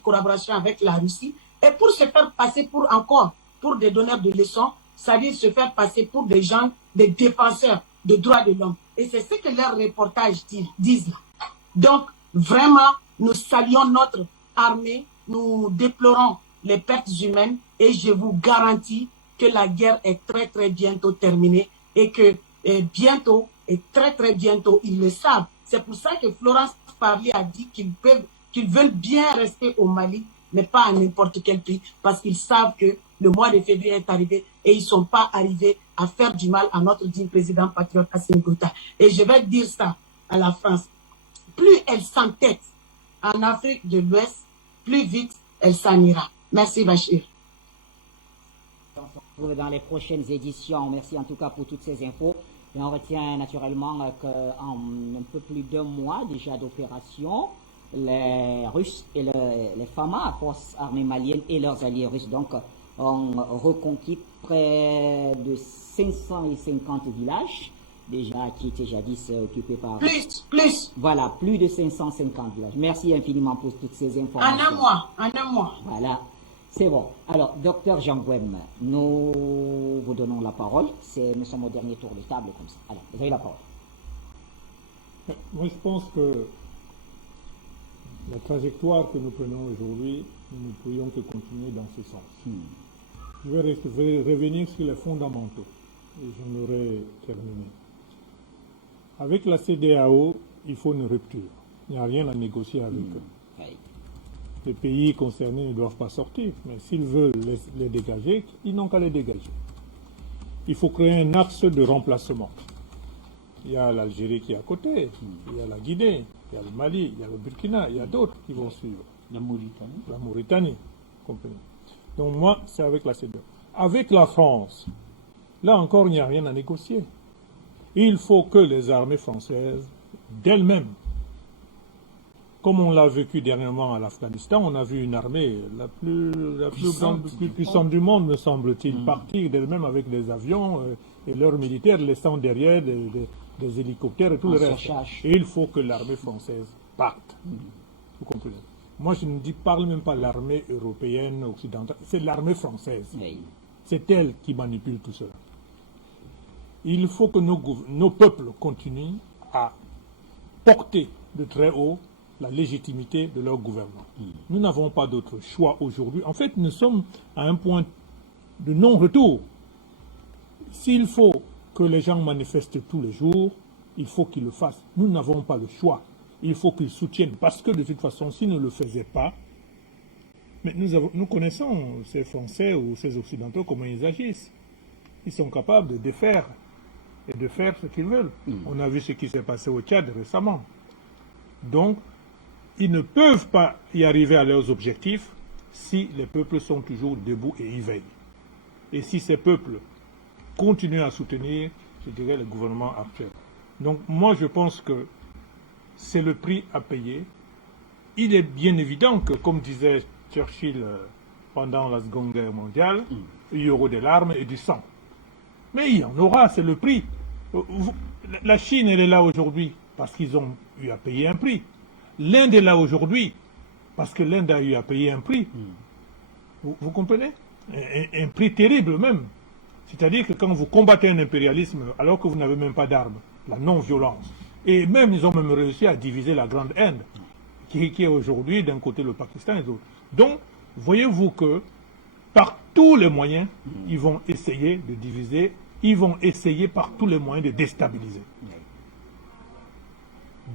collaboration avec la Russie. Et pour se faire passer pour des donneurs de leçons, c'est-à-dire se faire passer pour des gens, des défenseurs de droits de l'homme. Et c'est ce que leurs reportages disent là. Donc, vraiment, nous saluons notre armée, nous déplorons les pertes humaines et je vous garantis que la guerre est très très bientôt terminée et que bientôt, et très très bientôt, ils le savent. C'est pour ça que Florence Parly a dit qu'ils veulent bien rester au Mali, mais pas à n'importe quel prix, parce qu'ils savent que le mois de février est arrivé et ils ne sont pas arrivés à faire du mal à notre digne président patriote Assimi Goïta. Et je vais dire ça à la France. Plus elle s'entête en Afrique de l'Ouest, plus vite elle s'en ira. Merci Bachir. On se retrouve dans les prochaines éditions. Merci en tout cas pour toutes ces infos. Et on retient naturellement qu'en un peu plus d'1 mois déjà d'opération, les Russes et les FAMA, Forces armées maliennes et leurs alliés russes, donc, ont reconquis près de 550 villages, déjà qui étaient jadis occupés par... Plus. Voilà, plus de 550 villages. Merci infiniment pour toutes ces informations. En un mois. Voilà, c'est bon. Alors, docteur Jean Gouem, nous vous donnons la parole. Nous sommes au dernier tour de table comme ça. Alors, vous avez la parole. Moi, je pense que la trajectoire que nous prenons aujourd'hui, nous ne pourrions que continuer dans ce sens. Je vais revenir sur les fondamentaux et j'en aurai terminé. Avec la CEDEAO, il faut une rupture. Il n'y a rien à négocier avec eux. Oui. Les pays concernés ne doivent pas sortir, mais s'ils veulent les dégager, ils n'ont qu'à les dégager. Il faut créer un axe de remplacement. Il y a l'Algérie qui est à côté, il y a la Guinée, il y a le Mali, il y a le Burkina, il y a d'autres qui vont suivre. La Mauritanie. La Mauritanie, comprenez. Donc moi, c'est avec la CEDEAO. Avec la France, là encore, il n'y a rien à négocier. Il faut que les armées françaises, d'elles-mêmes, comme on l'a vécu dernièrement à l'Afghanistan, on a vu une armée la plus puissante du monde, me semble-t-il, partir d'elle-même avec des avions et leurs militaires laissant derrière des hélicoptères et tout le reste. Et il faut que l'armée française parte. Vous comprenez? Moi, je ne parle même pas l'armée européenne, occidentale, c'est l'armée française. Oui. C'est elle qui manipule tout cela. Il faut que nos peuples continuent à porter de très haut la légitimité de leur gouvernement. Nous n'avons pas d'autre choix aujourd'hui. En fait, nous sommes à un point de non-retour. S'il faut que les gens manifestent tous les jours, il faut qu'ils le fassent. Nous n'avons pas le choix. Il faut qu'ils soutiennent. Parce que de toute façon, s'ils ne le faisaient pas, mais nous connaissons ces Français ou ces Occidentaux, comment ils agissent. Ils sont capables de défaire et de faire ce qu'ils veulent. On a vu ce qui s'est passé au Tchad récemment. Donc, ils ne peuvent pas y arriver à leurs objectifs si les peuples sont toujours debout et y veillent. Et si ces peuples continuent à soutenir, je dirais, le gouvernement actuel. Donc, moi, je pense que c'est le prix à payer. Il est bien évident que, comme disait Churchill pendant la Seconde Guerre mondiale, il y aura des larmes et du sang. Mais il y en aura, c'est le prix. La Chine, elle est là aujourd'hui parce qu'ils ont eu à payer un prix. L'Inde est là aujourd'hui parce que l'Inde a eu à payer un prix. Vous comprenez? Un prix terrible même. C'est-à-dire que quand vous combattez un impérialisme alors que vous n'avez même pas d'armes, la non-violence, et même ils ont même réussi à diviser la Grande Inde, qui est aujourd'hui d'un côté le Pakistan et d'autres. Donc, voyez-vous que par tous les moyens, ils vont essayer de diviser, ils vont essayer par tous les moyens de déstabiliser.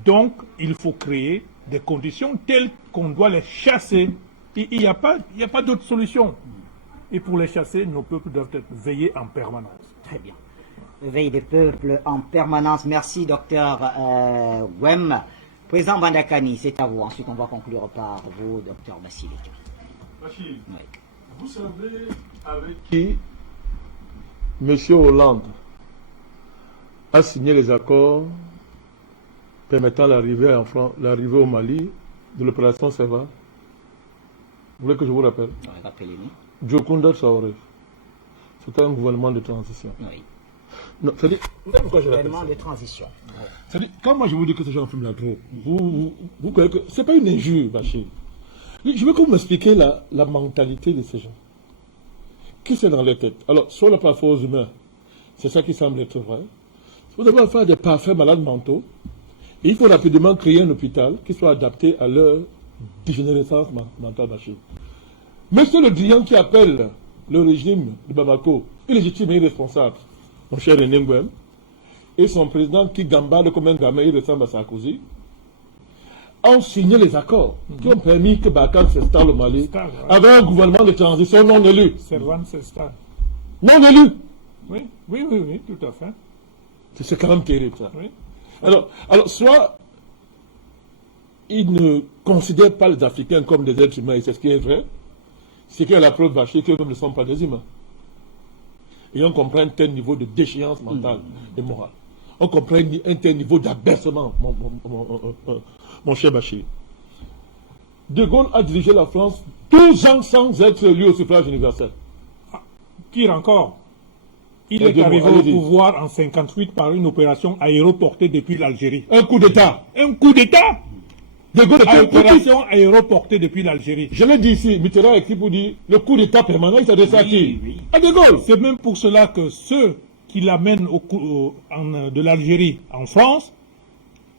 Donc, il faut créer des conditions telles qu'on doit les chasser. Il n'y a pas d'autre solution. Et pour les chasser, nos peuples doivent être veillés en permanence. Très bien. Veille des peuples en permanence. Merci, docteur Wem. Président Bandakani, c'est à vous. Ensuite, on va conclure par vous, docteur Bassilik. Achille, Oui. vous savez avec qui M. Hollande a signé les accords permettant l'arrivée au Mali de l'opération Seva? Vous voulez que je vous rappelle? Rappelez-nous. Djokunda Saoré. C'était un gouvernement de transition. Oui. Non, c'est-à-dire, pourquoi je rappelle Gouvernement ça? de transition. Oui. C'est-à-dire, quand moi je vous dis que ces gens fument la trop, vous croyez que c'est pas une injure, Bachir. Je veux que vous m'expliquiez la mentalité de ces gens. Qui c'est dans leur tête? Alors, sur le parfum aux humains, c'est ça qui semble être vrai. Vous devez faire des parfaits malades mentaux. Et il faut rapidement créer un hôpital qui soit adapté à leur dégénérescence mentale, Bachir. Monsieur Le Drian qui appelle le régime de Bamako illégitime et irresponsable, mon cher René Ngouem, et son président qui gambarde comme un gamin, il ressemble à Sarkozy, ont signé les accords qui ont permis que Bakar s'installe au Mali avec un gouvernement de transition non élu. Servan s'installe. Non élu! Oui, tout à fait. C'est quand même terrible, ça. Oui. Alors, soit ils ne considèrent pas les Africains comme des êtres humains, et c'est ce qui est vrai, c'est qu'il y a la preuve vachée qu'eux-mêmes ne sont pas des humains. Et on comprend un tel niveau de déchéance mentale et morale. On comprend un tel niveau d'abaissement, mon cher Bachir. De Gaulle a dirigé la France 12 ans sans être élu au suffrage universel. Pire encore, il est arrivé au pouvoir en 1958 par une opération aéroportée depuis l'Algérie. Un coup d'État. Un coup d'État. De Gaulle était opération aéroportée depuis l'Algérie. Je l'ai dit ici, Mitterrand a écrit pour dire le coup d'État permanent, il s'adresse à qui? À De Gaulle. C'est même pour cela que ceux qui l'amènent de l'Algérie en France,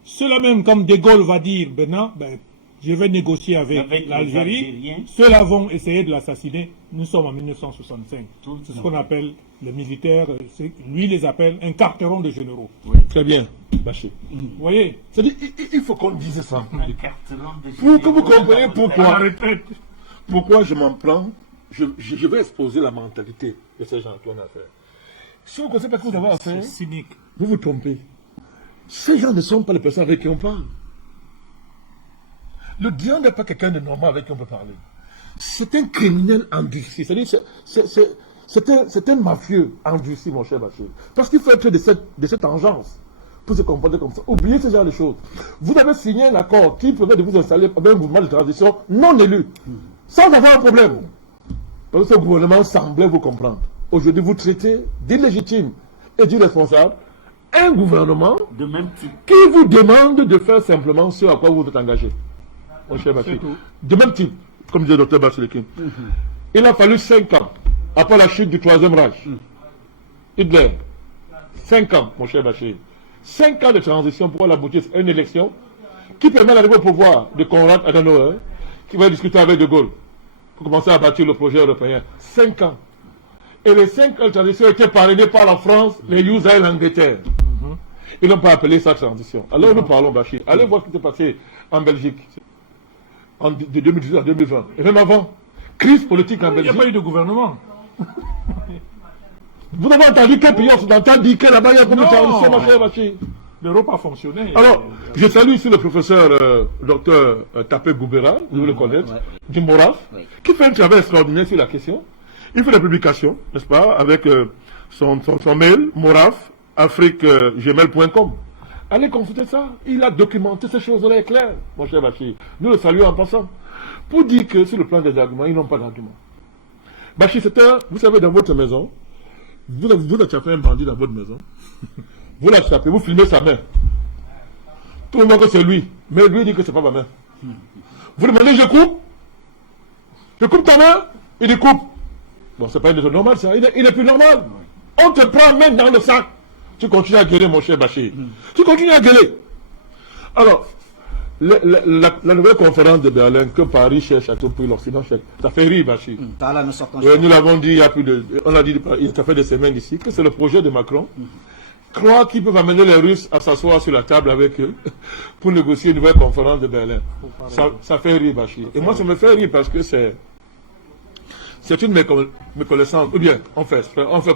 ceux-là même, comme De Gaulle va dire, maintenant, je vais négocier avec l'Algérie, ceux-là vont essayer de l'assassiner. Nous sommes en 1965. C'est ce qu'on appelle les militaires, lui les appelle un carteron de généraux. Oui. Très bien, Bachir. Vous voyez? C'est-à-dire, il faut qu'on dise ça. Pour que vous compreniez pourquoi je m'en prends, je vais exposer la mentalité de ces gens qui ont affaire. Si vous connaissez pas que vous avez affaire, c'est cynique. vous vous trompez. Ces gens ne sont pas les personnes avec qui on parle. Le diable n'est pas quelqu'un de normal avec qui on peut parler. C'est un criminel endurci. C'est-à-dire, c'est un mafieux endurci, mon cher Bachir. Parce qu'il faut être de cette engeance pour se comporter comme ça. Oubliez ce genre de choses. Vous avez signé un accord qui permet de vous installer avec un mouvement de transition non élu, sans avoir un problème. Parce que ce gouvernement semblait vous comprendre. Aujourd'hui, vous traitez d'illégitime et d'irresponsable un gouvernement de même type qui vous demande de faire simplement ce à quoi vous êtes engagé. Mon cher Bachir. De même type, comme disait le docteur Bachelet. Il a fallu 5 ans après la chute du Troisième Reich. Hitler. 5 ans, mon cher Bachir. 5 ans de transition pour aboutir à une élection qui permet d'arriver au pouvoir de Konrad Adenauer, qui va discuter avec De Gaulle pour commencer à bâtir le projet européen. 5 ans. Et les 5 ans de transition étaient parrainés par la France, les USA et l'Angleterre. Ils n'ont pas appelé ça transition. Alors nous parlons, Bachir. Allez voir ce qui s'est passé en Belgique de 2018 à 2020. Et même avant, crise politique en Belgique. Il n'y a pas eu de gouvernement. Vous avez entendu quel pays occidental dit que là-bas il y a comme une transition, ma chère Bachir? L'Europe a fonctionné. Alors, je salue ici le professeur docteur Tapé Goubera, vous le connaissez, du Moraf, qui fait un travail extraordinaire sur la question. Il fait des publications, n'est-ce pas, avec son mail, moraf, afriquegmail.com. Allez consulter ça. Il a documenté ces choses-là, est clair, mon cher Bachir. Nous le saluons en passant. Pour dire que sur le plan des arguments, ils n'ont pas d'arguments. Bachir, vous savez, dans votre maison, vous attrapez un bandit dans votre maison. Vous l'attrapez, vous filmez sa main. Tout le monde que c'est lui. Mais lui dit que c'est pas ma main. Vous demandez, je coupe ta main, il dit coupe. Bon, c'est pas une chose normale, ça. Il est plus normal. On te prend main dans le sac. Tu continues à gueuler, mon cher Bachir. Tu continues à gueuler. Alors, la nouvelle conférence de Berlin que Paris cherche à tout prix, l'Occident cherche, ça fait rire, Bachir. Nous l'avons dit il y a on a dit, ça fait des semaines ici, que c'est le projet de Macron. Croire qu'ils peuvent amener les Russes à s'asseoir sur la table avec eux pour négocier une nouvelle conférence de Berlin. Ça fait rire, Bachir. Et moi, ça me fait rire parce que c'est une méconnaissance. Ou bien, on fait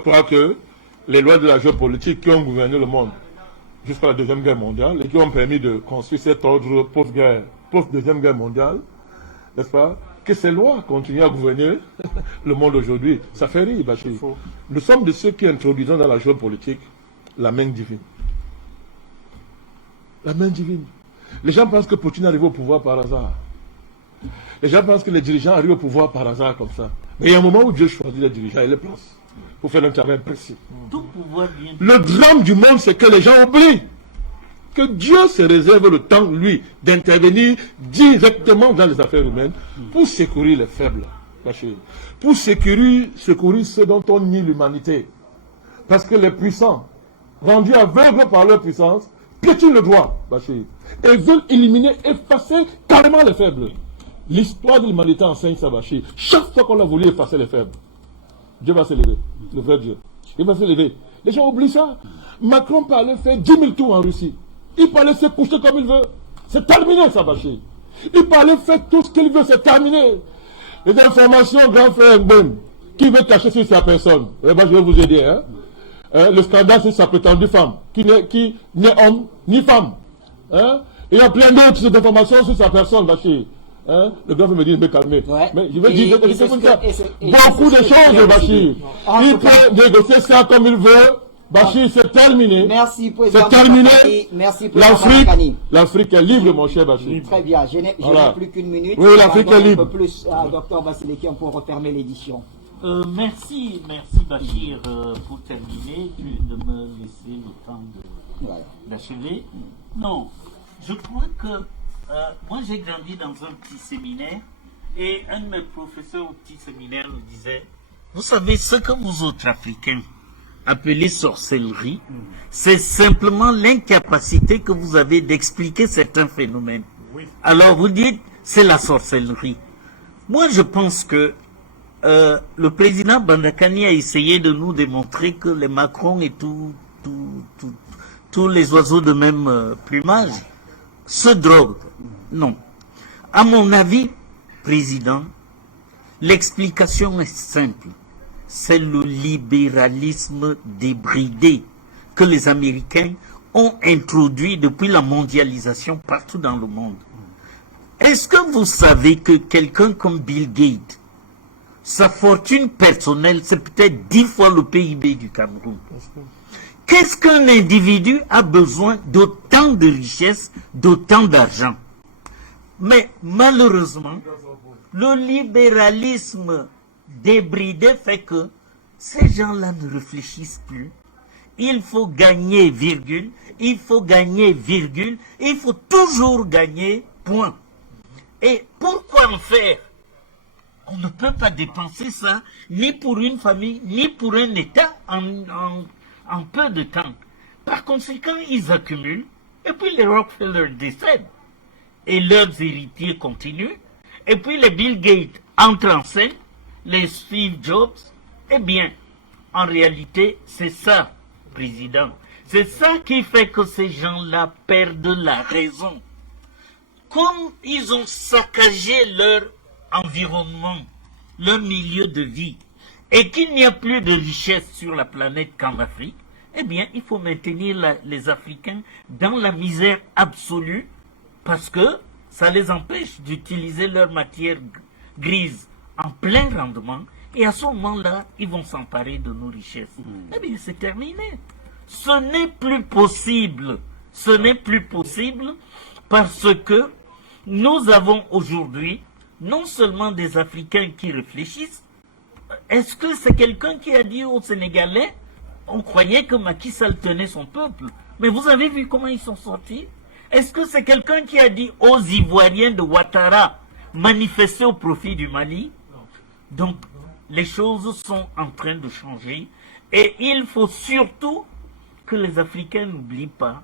croire que les lois de la géopolitique qui ont gouverné le monde jusqu'à la Deuxième Guerre mondiale et qui ont permis de construire cet ordre post-Deuxième Guerre mondiale, n'est-ce pas, que ces lois continuent à gouverner le monde aujourd'hui. Ça fait rire, Bachir. Nous sommes de ceux qui introduisons dans la géopolitique la main divine. La main divine. Les gens pensent que Poutine arrive au pouvoir par hasard. Les gens pensent que les dirigeants arrivent au pouvoir par hasard comme ça. Mais il y a un moment où Dieu choisit les dirigeants et les place pour faire un travail précis. Tout pouvoir vient. Le drame du monde, c'est que les gens oublient que Dieu se réserve le temps, lui, d'intervenir directement dans les affaires humaines pour secourir les faibles, pour secourir ceux dont on nie l'humanité. Parce que les puissants, rendus aveugles par leur puissance, piétinent le droit, et veulent éliminer, effacer carrément les faibles. L'histoire de l'humanité enseigne ça, Bachir. Chaque fois qu'on a voulu effacer les faibles, Dieu va se lever, le vrai Dieu. Il va se lever. Les gens oublient ça. Macron parlait faire 10 000 tours en Russie. Il parlait se coucher comme il veut. C'est terminé, ça, Bachir. Il parlait faire tout ce qu'il veut, c'est terminé. Les informations, grand frère Ngben, qui veut cacher sur sa personne. Eh ben, je vais vous aider, hein. Le scandale sur sa prétendue femme, qui n'est homme ni femme. Hein? Il y a plein d'autres informations sur sa personne, Bachir. Hein? Le grand frère me dit de me calmer. Ouais. Mais je vais dire beaucoup de choses, Bachir. Il peut négocier ça comme il veut. Bachir, c'est terminé. Merci, président. C'est terminé. Merci, président. L'Afrique est libre, mon cher Bachir. Très bien. Je n'ai plus qu'une minute. Oui, l'Afrique est libre. Un peu plus à Dr Basileki pour refermer l'édition. Merci Bachir pour terminer, de me laisser le temps d'achever. Non, je crois que moi j'ai grandi dans un petit séminaire et un de mes professeurs au petit séminaire nous disait, vous savez ce que vous autres Africains appelez sorcellerie, c'est simplement l'incapacité que vous avez d'expliquer certains phénomènes. Alors vous dites c'est la sorcellerie. Moi je pense que le président Bandakani a essayé de nous démontrer que les Macron et tous les oiseaux de même plumage se droguent. Non. À mon avis, président, l'explication est simple. C'est le libéralisme débridé que les Américains ont introduit depuis la mondialisation partout dans le monde. Est-ce que vous savez que quelqu'un comme Bill Gates, sa fortune personnelle, c'est peut-être 10 fois le PIB du Cameroun? Qu'est-ce qu'un individu a besoin d'autant de richesse, d'autant d'argent? Mais malheureusement, le libéralisme débridé fait que ces gens-là ne réfléchissent plus. Il faut gagner, virgule, il faut gagner, virgule, il faut toujours gagner, point. Et pourquoi en faire? On ne peut pas dépenser ça, ni pour une famille, ni pour un État en peu de temps. Par conséquent, ils accumulent, et puis les Rockefeller décèdent, et leurs héritiers continuent, et puis les Bill Gates entrent en scène, les Steve Jobs. Eh bien, en réalité, c'est ça, président. C'est ça qui fait que ces gens-là perdent la raison. Comme ils ont saccagé leur environnement, leur milieu de vie, et qu'il n'y a plus de richesse sur la planète qu'en Afrique, eh bien, il faut maintenir les Africains dans la misère absolue, parce que ça les empêche d'utiliser leur matière grise en plein rendement, et à ce moment-là, ils vont s'emparer de nos richesses. Eh bien, c'est terminé. Ce n'est plus possible. Ce n'est plus possible parce que nous avons aujourd'hui non seulement des Africains qui réfléchissent. Est-ce que c'est quelqu'un qui a dit aux Sénégalais, on croyait que Macky Sall tenait son peuple, mais vous avez vu comment ils sont sortis? Est-ce que c'est quelqu'un qui a dit aux Ivoiriens de Ouattara, manifester au profit du Mali? Donc, les choses sont en train de changer et il faut surtout que les Africains n'oublient pas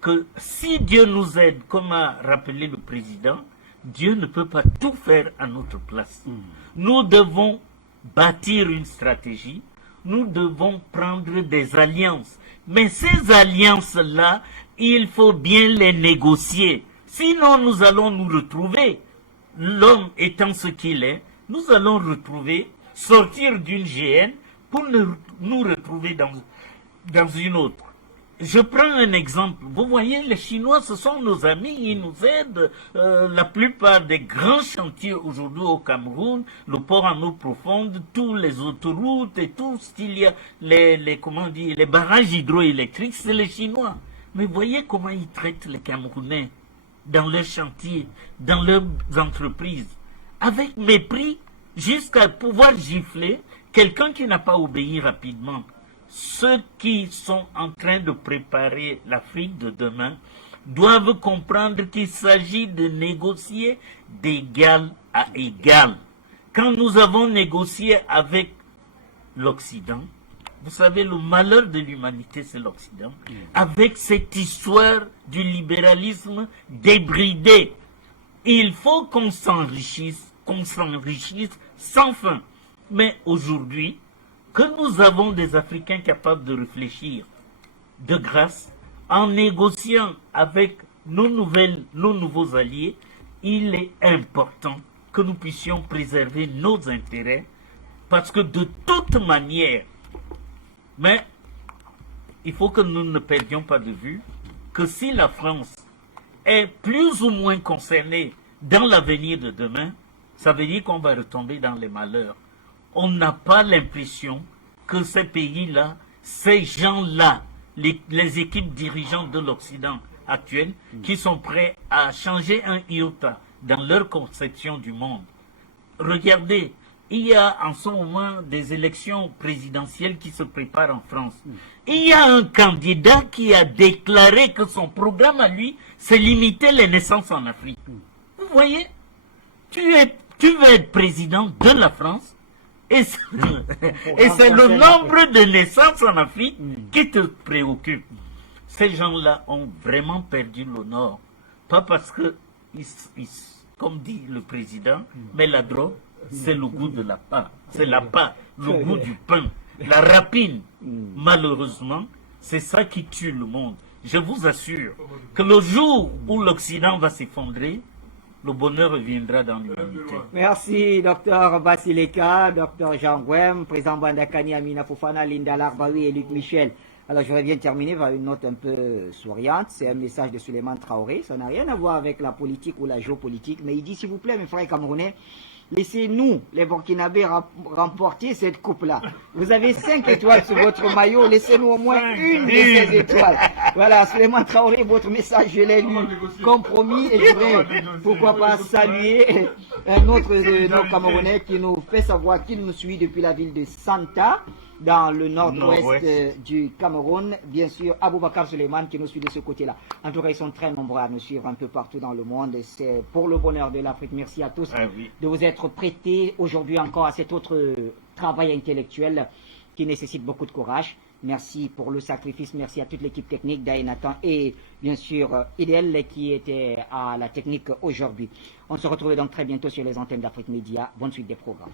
que si Dieu nous aide, comme a rappelé le président, Dieu ne peut pas tout faire à notre place. Nous devons bâtir une stratégie, nous devons prendre des alliances. Mais ces alliances-là, il faut bien les négocier. Sinon, nous allons nous retrouver, l'homme étant ce qu'il est, nous allons sortir d'une GN pour nous retrouver dans une autre. Je prends un exemple. Vous voyez, les Chinois, ce sont nos amis, ils nous aident. La plupart des grands chantiers aujourd'hui au Cameroun, le port en eau profonde, tous les autoroutes et tout ce qu'il y a, les barrages hydroélectriques, c'est les Chinois. Mais voyez comment ils traitent les Camerounais dans leurs chantiers, dans leurs entreprises, avec mépris, jusqu'à pouvoir gifler quelqu'un qui n'a pas obéi rapidement. Ceux qui sont en train de préparer l'Afrique de demain doivent comprendre qu'il s'agit de négocier d'égal à égal. Quand nous avons négocié avec l'Occident, vous savez, le malheur de l'humanité, c'est l'Occident, avec cette histoire du libéralisme débridé, il faut qu'on s'enrichisse sans fin. Mais aujourd'hui, que nous avons des Africains capables de réfléchir de grâce, en négociant avec nos nouveaux alliés, il est important que nous puissions préserver nos intérêts, parce que de toute manière, mais il faut que nous ne perdions pas de vue que si la France est plus ou moins concernée dans l'avenir de demain, ça veut dire qu'on va retomber dans les malheurs. On n'a pas l'impression que ces pays-là, ces gens-là, les équipes dirigeantes de l'Occident actuel, qui sont prêts à changer un iota dans leur conception du monde. Regardez, il y a en ce moment des élections présidentielles qui se préparent en France. Il y a un candidat qui a déclaré que son programme à lui, c'est limiter les naissances en Afrique. Vous voyez, tu veux être président de la France, et c'est le nombre de naissances en Afrique qui te préoccupe. Ces gens-là ont vraiment perdu le nord. Pas parce que, comme dit le président, mais la drogue, c'est le goût de la pain. C'est la pain, le goût du pain. La rapine, malheureusement, c'est ça qui tue le monde. Je vous assure que le jour où l'Occident va s'effondrer, le bonheur reviendra dans l'humanité. Merci, Dr Basileka, Dr Jean Gouem, président Bandakani, Amina Fofana, Linda Larbaoui et Luc Michel. Alors, je voudrais bien terminer par une note un peu souriante. C'est un message de Suleiman Traoré. Ça n'a rien à voir avec la politique ou la géopolitique. Mais il dit, s'il vous plaît, mes frères camerounais, laissez-nous, les Burkinabés, remporter cette coupe-là. Vous avez 5 étoiles sur votre maillot. Laissez-nous au moins une de ces étoiles. Voilà, Suleiman Traoré, votre message, je l'ai lu. Compromis. Et je voudrais, pourquoi pas, saluer un autre de nos Camerounais qui nous fait savoir qu'il nous suit depuis la ville de Santa, dans le nord-ouest du Cameroun. Bien sûr, Aboubakar Suleiman qui nous suit de ce côté-là. En tout cas, ils sont très nombreux à nous suivre un peu partout dans le monde. C'est pour le bonheur de l'Afrique. Merci à tous de vous être prêtés aujourd'hui encore à cet autre travail intellectuel qui nécessite beaucoup de courage. Merci pour le sacrifice. Merci à toute l'équipe technique d'Aïnatan et bien sûr Idel qui était à la technique aujourd'hui. On se retrouve donc très bientôt sur les antennes d'Afrique Média. Bonne suite des programmes.